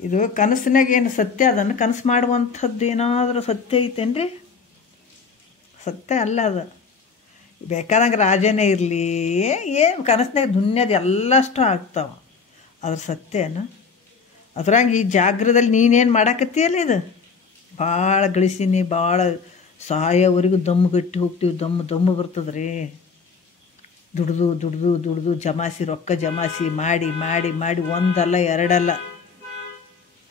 ಇದು ಕನಸಿನಾಗ ಏನು ಸತ್ಯ ಅದನ್ನು ಕನಸು ಮಾಡುವಂಥದ್ದು ಏನಾದರೂ ಸತ್ಯ ಐತೇನ್ರಿ? ಸತ್ಯ ಅಲ್ಲ ಅದು. ಬೇಕಾದಂಗೆ ರಾಜನೇ ಇರಲಿ, ಏನು ಕನಸಿನಾಗ ದುನ್ಯದ ಎಲ್ಲಷ್ಟು ಆಗ್ತಾವೆ, ಅದ್ರ ಸತ್ಯನ. ಅದ್ರಾಗ ಈ ಜಾಗ್ರದಲ್ಲಿ ನೀನೇನು ಮಾಡಾಕತ್ತೀಯಲ್ಲ, ಇದು ಭಾಳ ಗಳಿಸೀನಿ, ಭಾಳ ಸಾಯೋವರೆಗೂ ದಮ್ಮು ಗಟ್ಟಿ ಹೋಗ್ತೀವಿ, ದಮ್ಮು ಬರ್ತದ್ರಿ. ದುಡ್ದು ದುಡ್ದು ದುಡ್ದು ಜಮಾಸಿ, ರೊಕ್ಕ ಜಮಾಸಿ ಮಾಡಿ ಮಾಡಿ ಮಾಡಿ ಒಂದಲ್ಲ ಎರಡಲ್ಲ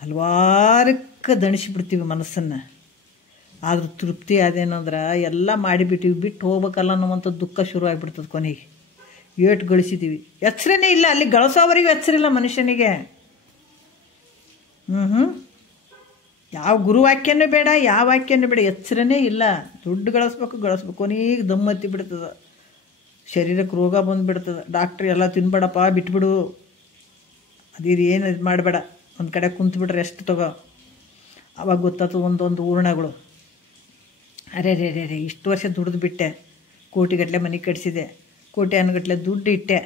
ಹಲವಾರಕ್ಕೆ ದಣಿಸಿಬಿಡ್ತೀವಿ ಮನಸ್ಸನ್ನು. ಆದ್ರೂ ತೃಪ್ತಿ ಅದೇನಂದ್ರೆ ಎಲ್ಲ ಮಾಡಿಬಿಟ್ಟಿವಿ, ಬಿಟ್ಟು ಹೋಗ್ಬೇಕಲ್ಲ ಅನ್ನುವಂಥ ದುಃಖ ಶುರುವಾಗಿಬಿಡ್ತದೆ ಕೊನೆಗೆ. ಏಟು ಗಳಿಸಿದ್ದೀವಿ, ಎಚ್ಚರನೇ ಇಲ್ಲ, ಅಲ್ಲಿ ಗಳಿಸೋವರೆಗೂ ಎಚ್ಚರಿಲ್ಲ ಮನುಷ್ಯನಿಗೆ. ಯಾವ ಗುರುವಾಕ್ಯನೂ ಬೇಡ, ಯಾವ ವಾಕ್ಯನೂ ಬೇಡ, ಎಚ್ಚರನೇ ಇಲ್ಲ. ದುಡ್ಡು ಗಳಿಸ್ಬೇಕು, ಕೊನೆಗೆ ದಮ್ಮತ್ತಿ ಬಿಡ್ತದೆ, ಶರೀರಕ್ಕೆ ರೋಗ ಬಂದುಬಿಡ್ತದೆ. ಡಾಕ್ಟ್ರ್ ಎಲ್ಲ ತಿನ್ಬೇಡಪ್ಪ, ಬಿಟ್ಬಿಡು, ಅದಿರು ಏನು ಇದು ಮಾಡಬೇಡ, ಒಂದು ಕಡೆ ಕುಂತ್ಬಿಟ್ರೆ ರೆಸ್ಟ್ ತಗೋ. ಅವಾಗ ಗೊತ್ತಾಯ್ತು ಒಂದೊಂದು ಊರ್ಣಗಳು. ಅರೆ ರೇ ರೇ ರೇ ಇಷ್ಟು ವರ್ಷ ದುಡ್ದು ಬಿಟ್ಟೆ, ಕೋಟಿಗಟ್ಟಲೆ ಮನೆ ಕಟ್ಸಿದೆ, ಕೋಟಿ ಅನ್ನಗಟ್ಟಲೆ ದುಡ್ಡು ಇಟ್ಟೆ,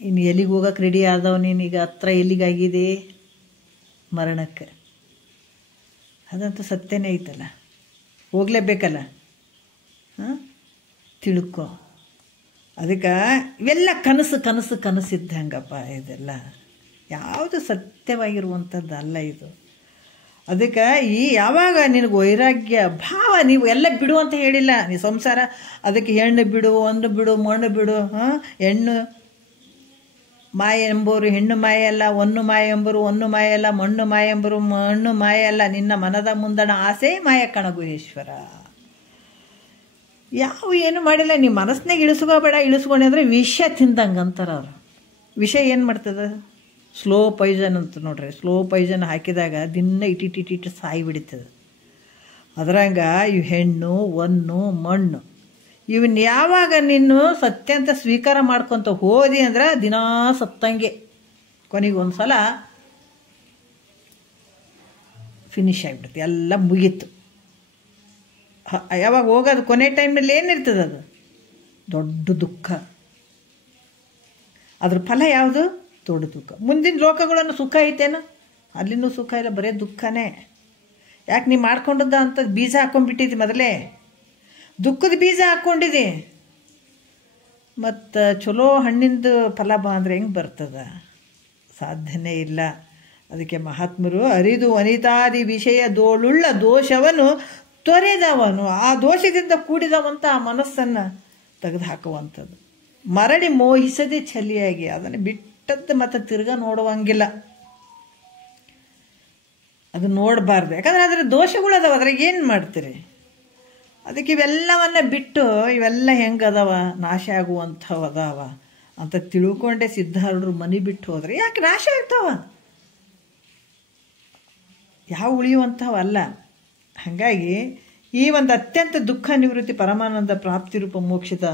ಇನ್ನು ಎಲ್ಲಿಗೆ ಹೋಗೋಕೆ ರೆಡಿ ಆದವ ನೀನೀಗ? ಹತ್ರ ಎಲ್ಲಿಗಾಗಿದೆ? ಮರಣಕ್ಕೆ. ಅದಂತೂ ಸತ್ಯನೇ ಐತಲ್ಲ, ಹೋಗಲೇಬೇಕಲ್ಲ. ತಿಳ್ಕೊ. ಅದಕ್ಕೆ ಇವೆಲ್ಲ ಕನಸಿದ್ದಂಗಪ್ಪ ಇದೆಲ್ಲ, ಯಾವುದು ಸತ್ಯವಾಗಿರುವಂಥದ್ದು ಅಲ್ಲ ಇದು. ಅದಕ್ಕೆ ಯಾವಾಗ ನಿನಗೆ ವೈರಾಗ್ಯ ಭಾವ, ನೀವು ಎಲ್ಲ ಬಿಡು ಅಂತ ಹೇಳಿಲ್ಲ. ನೀ ಸಂಸಾರ ಅದಕ್ಕೆ ಹೆಣ್ಣು ಬಿಡು, ಒಂದು ಬಿಡು, ಮಣ್ಣು ಬಿಡು. ಹೆಣ್ಣು ಮಾಯ ಎಂಬೋರು ಹೆಣ್ಣು ಮಾಯ ಅಲ್ಲ, ಒನ್ನು ಮಾಯ ಎಂಬರು ಒನ್ನು ಮಾಯ ಅಲ್ಲ, ಮಣ್ಣು ಮಾಯ ಎಂಬರು ಮಣ್ಣು ಮಾಯ ಅಲ್ಲ, ನಿನ್ನ ಮನದ ಮುಂದಣ ಆಸೆ ಮಾಯ ಕಣಗುಹೇಶ್ವರ. ಯಾವ ಏನು ಮಾಡಿಲ್ಲ, ನೀ ಮನಸ್ಸಿನಾಗ ಇಳಿಸ್ಕೋಬೇಡ. ಇಳಿಸ್ಕೊಂಡೆ ಅಂದರೆ ವಿಷ ತಿಂದಂಗೆ ಅಂತಾರೆ ಅವರು. ವಿಷ ಏನು ಮಾಡ್ತದೆ? ಸ್ಲೋ ಪಾಯ್ಸನ್ ಅಂತ ನೋಡ್ರಿ. ಸ್ಲೋ ಪಾಯ್ಸನ್ ಹಾಕಿದಾಗ ದಿನ ಇಟ್ಟಿಟ್ಟು ಸಾಯಿ ಬಿಡ್ತದೆ. ಅದ್ರಂಗ ಇವು ಹೆಣ್ಣು, ಒನ್ನು, ಮಣ್ಣು ಇವನ್ನ ಯಾವಾಗ ನೀನು ಸತ್ಯ ಅಂತ ಸ್ವೀಕಾರ ಮಾಡ್ಕೊತ ಹೋದಿ ಅಂದ್ರೆ ದಿನಾ ಸತ್ತಂಗೆ, ಕೊನೆಗೆ ಒಂದು ಸಲ ಫಿನಿಶ್ ಆಗಿಬಿಡುತ್ತೆ, ಎಲ್ಲ ಮುಗೀತು. ಯಾವಾಗ ಹೋಗೋದು ಕೊನೆ ಟೈಮ್ನಲ್ಲಿ ಏನಿರ್ತದೆ? ಅದು ದೊಡ್ಡ ದುಃಖ. ಅದ್ರ ಫಲ ಯಾವುದು? ದೊಡ್ಡ ದುಃಖ. ಮುಂದಿನ ಲೋಕಗಳನ್ನು ಸುಖ ಐತೇನು? ಅಲ್ಲಿನೂ ಸುಖ ಇಲ್ಲ, ಬರೀ ದುಃಖನೇ. ಯಾಕೆ ನೀ ಮಾಡ್ಕೊಂಡದ್ದ ಅಂತ ಬೀಜ ಹಾಕ್ಕೊಂಡ್ಬಿಟ್ಟಿದ್ದಿ ಮೊದಲೇ, ದುಃಖದ ಬೀಜ ಹಾಕ್ಕೊಂಡಿದ್ದಿ. ಮತ್ತು ಚಲೋ ಹಣ್ಣಿಂದು ಫಲ ಅಂದ್ರೆ ಹೆಂಗೆ ಬರ್ತದ? ಸಾಧ್ಯನೇ ಇಲ್ಲ. ಅದಕ್ಕೆ ಮಹಾತ್ಮರು ಅರಿದು ವನಿತಾದಿ ವಿಷಯ ದೋಳುಳ್ಳ ದೋಷವನ್ನು ತೊರೆದವನು, ಆ ದೋಷದಿಂದ ಕೂಡಿದವಂತ ಆ ಮನಸ್ಸನ್ನು ತೆಗೆದು ಹಾಕುವಂಥದ್ದು. ಮರಳಿ ಮೋಹಿಸದೆ ಛಲಿಯಾಗಿ ಅದನ್ನು ಬಿಟ್ಟದ್ದು ಮತ್ತೆ ತಿರ್ಗಾ ನೋಡುವಂಗಿಲ್ಲ, ಅದು ನೋಡಬಾರ್ದು. ಯಾಕಂದರೆ ಅದರ ದೋಷಗಳು ಅದಾವ, ಅದ್ರಾಗ ಏನು ಮಾಡ್ತೀರಿ? ಅದಕ್ಕೆ ಇವೆಲ್ಲವನ್ನು ಬಿಟ್ಟು ಇವೆಲ್ಲ ಹೆಂಗದಾವ, ನಾಶ ಆಗುವಂಥವು ಅದಾವ ಅಂತ ತಿಳ್ಕೊಂಡೆ ಸಿದ್ಧಾರೂಢರು ಮನೆ ಬಿಟ್ಟು ಹೋದ್ರೆ ಯಾಕೆ ನಾಶ ಆಗ್ತಾವ? ಯಾವ ಉಳಿಯುವಂಥವಲ್ಲ. ಹಾಗಾಗಿ ಈ ಒಂದು ಅತ್ಯಂತ ದುಃಖ ನಿವೃತ್ತಿ ಪರಮಾನಂದ ಪ್ರಾಪ್ತಿ ರೂಪ ಮೋಕ್ಷದ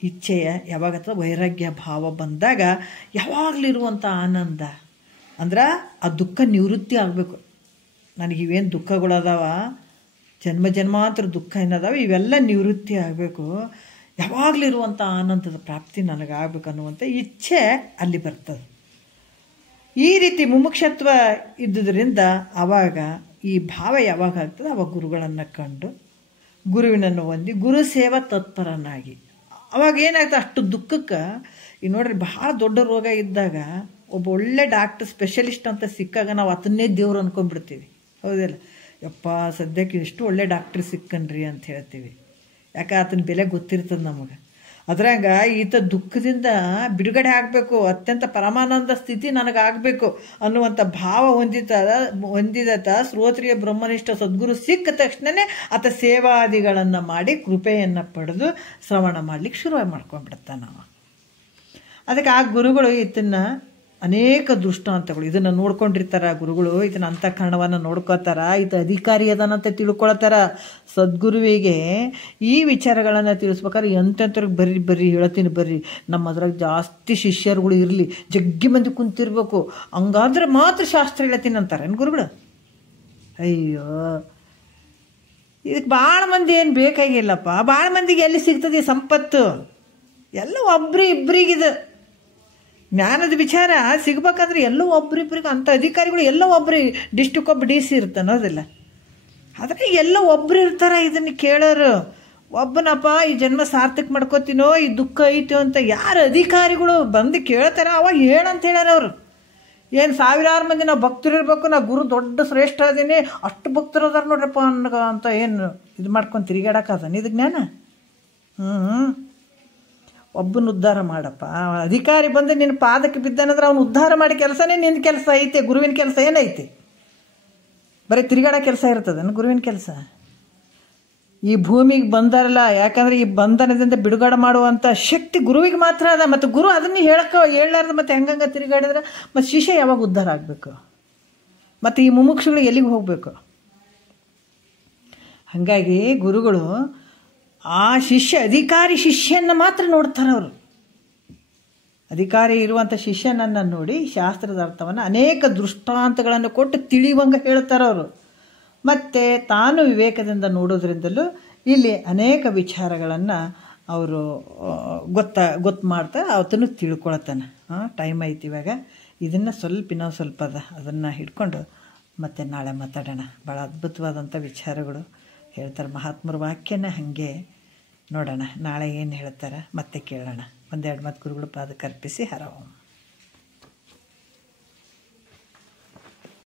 ಇಚ್ಛೆಯ ಯಾವಾಗ ವೈರಾಗ್ಯ ಭಾವ ಬಂದಾಗ ಯಾವಾಗಲಿರುವಂಥ ಆನಂದ ಅಂದ್ರೆ ಆ ದುಃಖ ನಿವೃತ್ತಿ ಆಗಬೇಕು. ನನಗಿವೇನು ದುಃಖಗಳದಾವ, ಜನ್ಮ ಜನ್ಮಾಂತರ ದುಃಖ ಏನದಾವ, ಇವೆಲ್ಲ ನಿವೃತ್ತಿ ಆಗಬೇಕು. ಯಾವಾಗಲಿರುವಂಥ ಆನಂದದ ಪ್ರಾಪ್ತಿ ನನಗಾಗಬೇಕು ಅನ್ನುವಂಥ ಇಚ್ಛೆ ಅಲ್ಲಿ ಬರ್ತದೆ. ಈ ರೀತಿ ಮುಮುಕ್ಷತ್ವ ಇದ್ದುದರಿಂದ ಆವಾಗ ಈ ಭಾವ ಯಾವಾಗ ಆಗ್ತದೆ, ಆವಾಗ ಗುರುಗಳನ್ನು ಕಂಡು ಗುರುವಿನನ್ನು ಹೊಂದಿ ಗುರು ಸೇವಾ ತತ್ಪರನಾಗಿ ಅವಾಗ ಏನಾಗ್ತದೆ, ಅಷ್ಟು ದುಃಖಕ್ಕೆ ಈಗ ನೋಡ್ರಿ ಭಾಳ ದೊಡ್ಡ ರೋಗ ಇದ್ದಾಗ ಒಬ್ಬ ಒಳ್ಳೆ ಡಾಕ್ಟರ್ ಸ್ಪೆಷಲಿಸ್ಟ್ ಅಂತ ಸಿಕ್ಕಾಗ ನಾವು ಅದನ್ನೇ ದೇವ್ರು ಅಂದ್ಕೊಂಡ್ಬಿಡ್ತೀವಿ, ಹೌದಿಲ್ಲ? ಯಪ್ಪ ಸದ್ಯಕ್ಕೆ ಎಷ್ಟು ಒಳ್ಳೆ ಡಾಕ್ಟ್ರ್ ಸಿಕ್ಕನ್ರಿ ಅಂತ ಹೇಳ್ತೀವಿ. ಯಾಕೆ ಆತನ ಬೆಲೆ ಗೊತ್ತಿರ್ತದೆ ನಮಗೆ. ಅದ್ರಾಗ ಈತ ದುಃಖದಿಂದ ಬಿಡುಗಡೆ ಆಗಬೇಕು, ಅತ್ಯಂತ ಪರಮಾನಂದ ಸ್ಥಿತಿ ನನಗಾಗಬೇಕು ಅನ್ನುವಂಥ ಭಾವ ಹೊಂದಿದತ ಶ್ರೋತ್ರಿಯ ಬ್ರಹ್ಮನಿಷ್ಠ ಸದ್ಗುರು ಸಿಕ್ಕ ತಕ್ಷಣವೇ ಆತ ಸೇವಾದಿಗಳನ್ನು ಮಾಡಿ ಕೃಪೆಯನ್ನು ಪಡೆದು ಶ್ರವಣ ಮಾಡ್ಲಿಕ್ಕೆ ಶುರು ಮಾಡ್ಕೊಂಡ್ಬಿಡ್ತಾನೆ ನಾವು. ಅದಕ್ಕೆ ಆ ಗುರುಗಳು ಇದನ್ನು ಅನೇಕ ದೃಷ್ಟಾಂತಗಳು ಇದನ್ನು ನೋಡ್ಕೊಂಡಿರ್ತಾರ. ಗುರುಗಳು ಇದನ್ನ ಅಂತಃಕರಣವನ್ನು ನೋಡ್ಕೋತಾರ, ಈತ ಅಧಿಕಾರಿ ಅದನ್ನಂತ ತಿಳ್ಕೊಳ್ತಾರ. ಸದ್ಗುರುವಿಗೆ ಈ ವಿಚಾರಗಳನ್ನು ತಿಳಿಸ್ಬೇಕಾದ್ರೆ ಎಂತೆಂಥವ್ರಿಗೆ ಬರ್ರಿ ಹೇಳ್ತೀನಿ ಬರ್ರಿ, ನಮ್ಮ ಅದ್ರಾಗ ಜಾಸ್ತಿ ಶಿಷ್ಯರುಗಳು ಇರಲಿ, ಜಗ್ಗಿ ಮಂದಿ ಕುಂತಿರ್ಬೇಕು, ಹಂಗಾದ್ರೆ ಮಾತ್ರ ಶಾಸ್ತ್ರ ಹೇಳ್ತೀನಿ ಅಂತಾರೆ ಏನು ಗುರುಗಳು. ಅಯ್ಯೋ, ಇದಕ್ಕೆ ಭಾಳ ಮಂದಿ ಏನು ಬೇಕಾಗಿಲ್ಲಪ್ಪ. ಭಾಳ ಮಂದಿಗೆ ಎಲ್ಲಿ ಸಿಗ್ತದೆ ಸಂಪತ್ತು? ಎಲ್ಲ ಇಬ್ಬರಿಗಿದೆ ಜ್ಞಾನದ ವಿಚಾರ ಸಿಗ್ಬೇಕಂದ್ರೆ ಎಲ್ಲೋ ಒಬ್ರಿಬ್ರಿಗೆ ಅಂಥ ಅಧಿಕಾರಿಗಳು ಎಲ್ಲೋ ಒಬ್ರು ಡಿಸ್ಟಿಕ್ ಒಬ್ಬ DC ಇರ್ತಾನೋದಿಲ್ಲ. ಆದರೆ ಎಲ್ಲೋ ಒಬ್ರು ಇರ್ತಾರೆ ಇದನ್ನು ಕೇಳೋರು. ಒಬ್ಬನಪ್ಪ ಈ ಜನ್ಮ ಸಾರ್ಥಕ ಮಾಡ್ಕೋತೀನೋ, ಈ ದುಃಖ ಐತೋ ಅಂತ ಯಾರು ಅಧಿಕಾರಿಗಳು ಬಂದು ಕೇಳ್ತಾರೆ ಅವಾಗ ಹೇಳಂತ ಹೇಳ್ಯಾರ ಅವರು. ಏನು ಸಾವಿರಾರು ಮಂದಿ ನಾವು ಭಕ್ತರು ಇರಬೇಕು, ನಾವು ಗುರು ದೊಡ್ಡ ಶ್ರೇಷ್ಠ ಅದೀನಿ, ಅಷ್ಟು ಭಕ್ತರು ಅದಾರ ನೋಡ್ರಪ್ಪ ಅಂತ ಏನು ಇದು ಮಾಡ್ಕೊಂಡು ತಿರುಗಾಡೋಕ್ಕಾದನ ಇದು ಜ್ಞಾನ? ಒಬ್ಬನ ಉದ್ಧಾರ ಮಾಡಪ್ಪ. ಅಧಿಕಾರಿ ಬಂದು ನಿನ್ನ ಪಾದಕ್ಕೆ ಬಿದ್ದಾನಂದ್ರೆ ಅವನು ಉದ್ಧಾರ ಮಾಡಿ ಕೆಲಸನೇ ನಿನ್ನ ಕೆಲಸ ಐತೆ. ಗುರುವಿನ ಕೆಲಸ ಏನೈತಿ? ಬರೀ ತಿರುಗಾಡೋ ಕೆಲಸ ಇರ್ತದೆ ಗುರುವಿನ ಕೆಲಸ. ಈ ಭೂಮಿಗೆ ಬಂದಾರಲ್ಲ, ಯಾಕಂದರೆ ಈ ಬಂಧನದಿಂದ ಬಿಡುಗಡೆ ಮಾಡುವಂಥ ಶಕ್ತಿ ಗುರುವಿಗೆ ಮಾತ್ರ ಅದ. ಮತ್ತು ಗುರು ಅದನ್ನು ಹೇಳಲಾರ್ದು ಮತ್ತೆ ಹೆಂಗಂಗೆ ತಿರುಗಾಡಿದ್ರೆ ಮತ್ತು ಶಿಷ್ಯ ಯಾವಾಗ ಉದ್ಧಾರ ಆಗಬೇಕು? ಮತ್ತು ಈ ಮುಮುಕ್ಷುಗಳು ಎಲ್ಲಿಗೆ ಹೋಗಬೇಕು? ಹಾಗಾಗಿ ಗುರುಗಳು ಆ ಅಧಿಕಾರಿ ಶಿಷ್ಯನ ಮಾತ್ರ ನೋಡ್ತಾರೆ. ಅವರು ಅಧಿಕಾರಿ ಇರುವಂಥ ಶಿಷ್ಯನನ್ನು ನೋಡಿ ಶಾಸ್ತ್ರದ ಅರ್ಥವನ್ನು ಅನೇಕ ದೃಷ್ಟಾಂತಗಳನ್ನು ಕೊಟ್ಟು ತಿಳಿಯುವಂಗೆ ಹೇಳ್ತಾರೆ ಅವರು. ಮತ್ತು ತಾನು ವಿವೇಕದಿಂದ ನೋಡೋದ್ರಿಂದಲೂ ಇಲ್ಲಿ ಅನೇಕ ವಿಚಾರಗಳನ್ನು ಅವರು ಗೊತ್ತು ಮಾಡ್ತಾ ಅವತ್ತನ್ನು ತಿಳ್ಕೊಳ್ತಾನೆ. ಟೈಮ್ ಐತಿ ಇವಾಗ, ಇದನ್ನು ಇನ್ನೊಂದು ಸ್ವಲ್ಪ ಅದನ್ನು ಹಿಡ್ಕೊಂಡು ಮತ್ತೆ ನಾಳೆ ಮಾತಾಡೋಣ. ಭಾಳ ಅದ್ಭುತವಾದಂಥ ವಿಚಾರಗಳು ಹೇಳ್ತಾರೆ ಮಹಾತ್ಮರ ವಾಕ್ಯನ. ಹಾಗೆ ನೋಡೋಣ ನಾಳೆ ಏನು ಹೇಳ್ತಾರೆ ಮತ್ತೆ ಕೇಳೋಣ. ಒಂದೆರಡು ಮಾತು ಗುರುಗಳು ಪಾದಕ್ಕೆ ಅರ್ಪಿಸಿ ಹರ ಓಂ.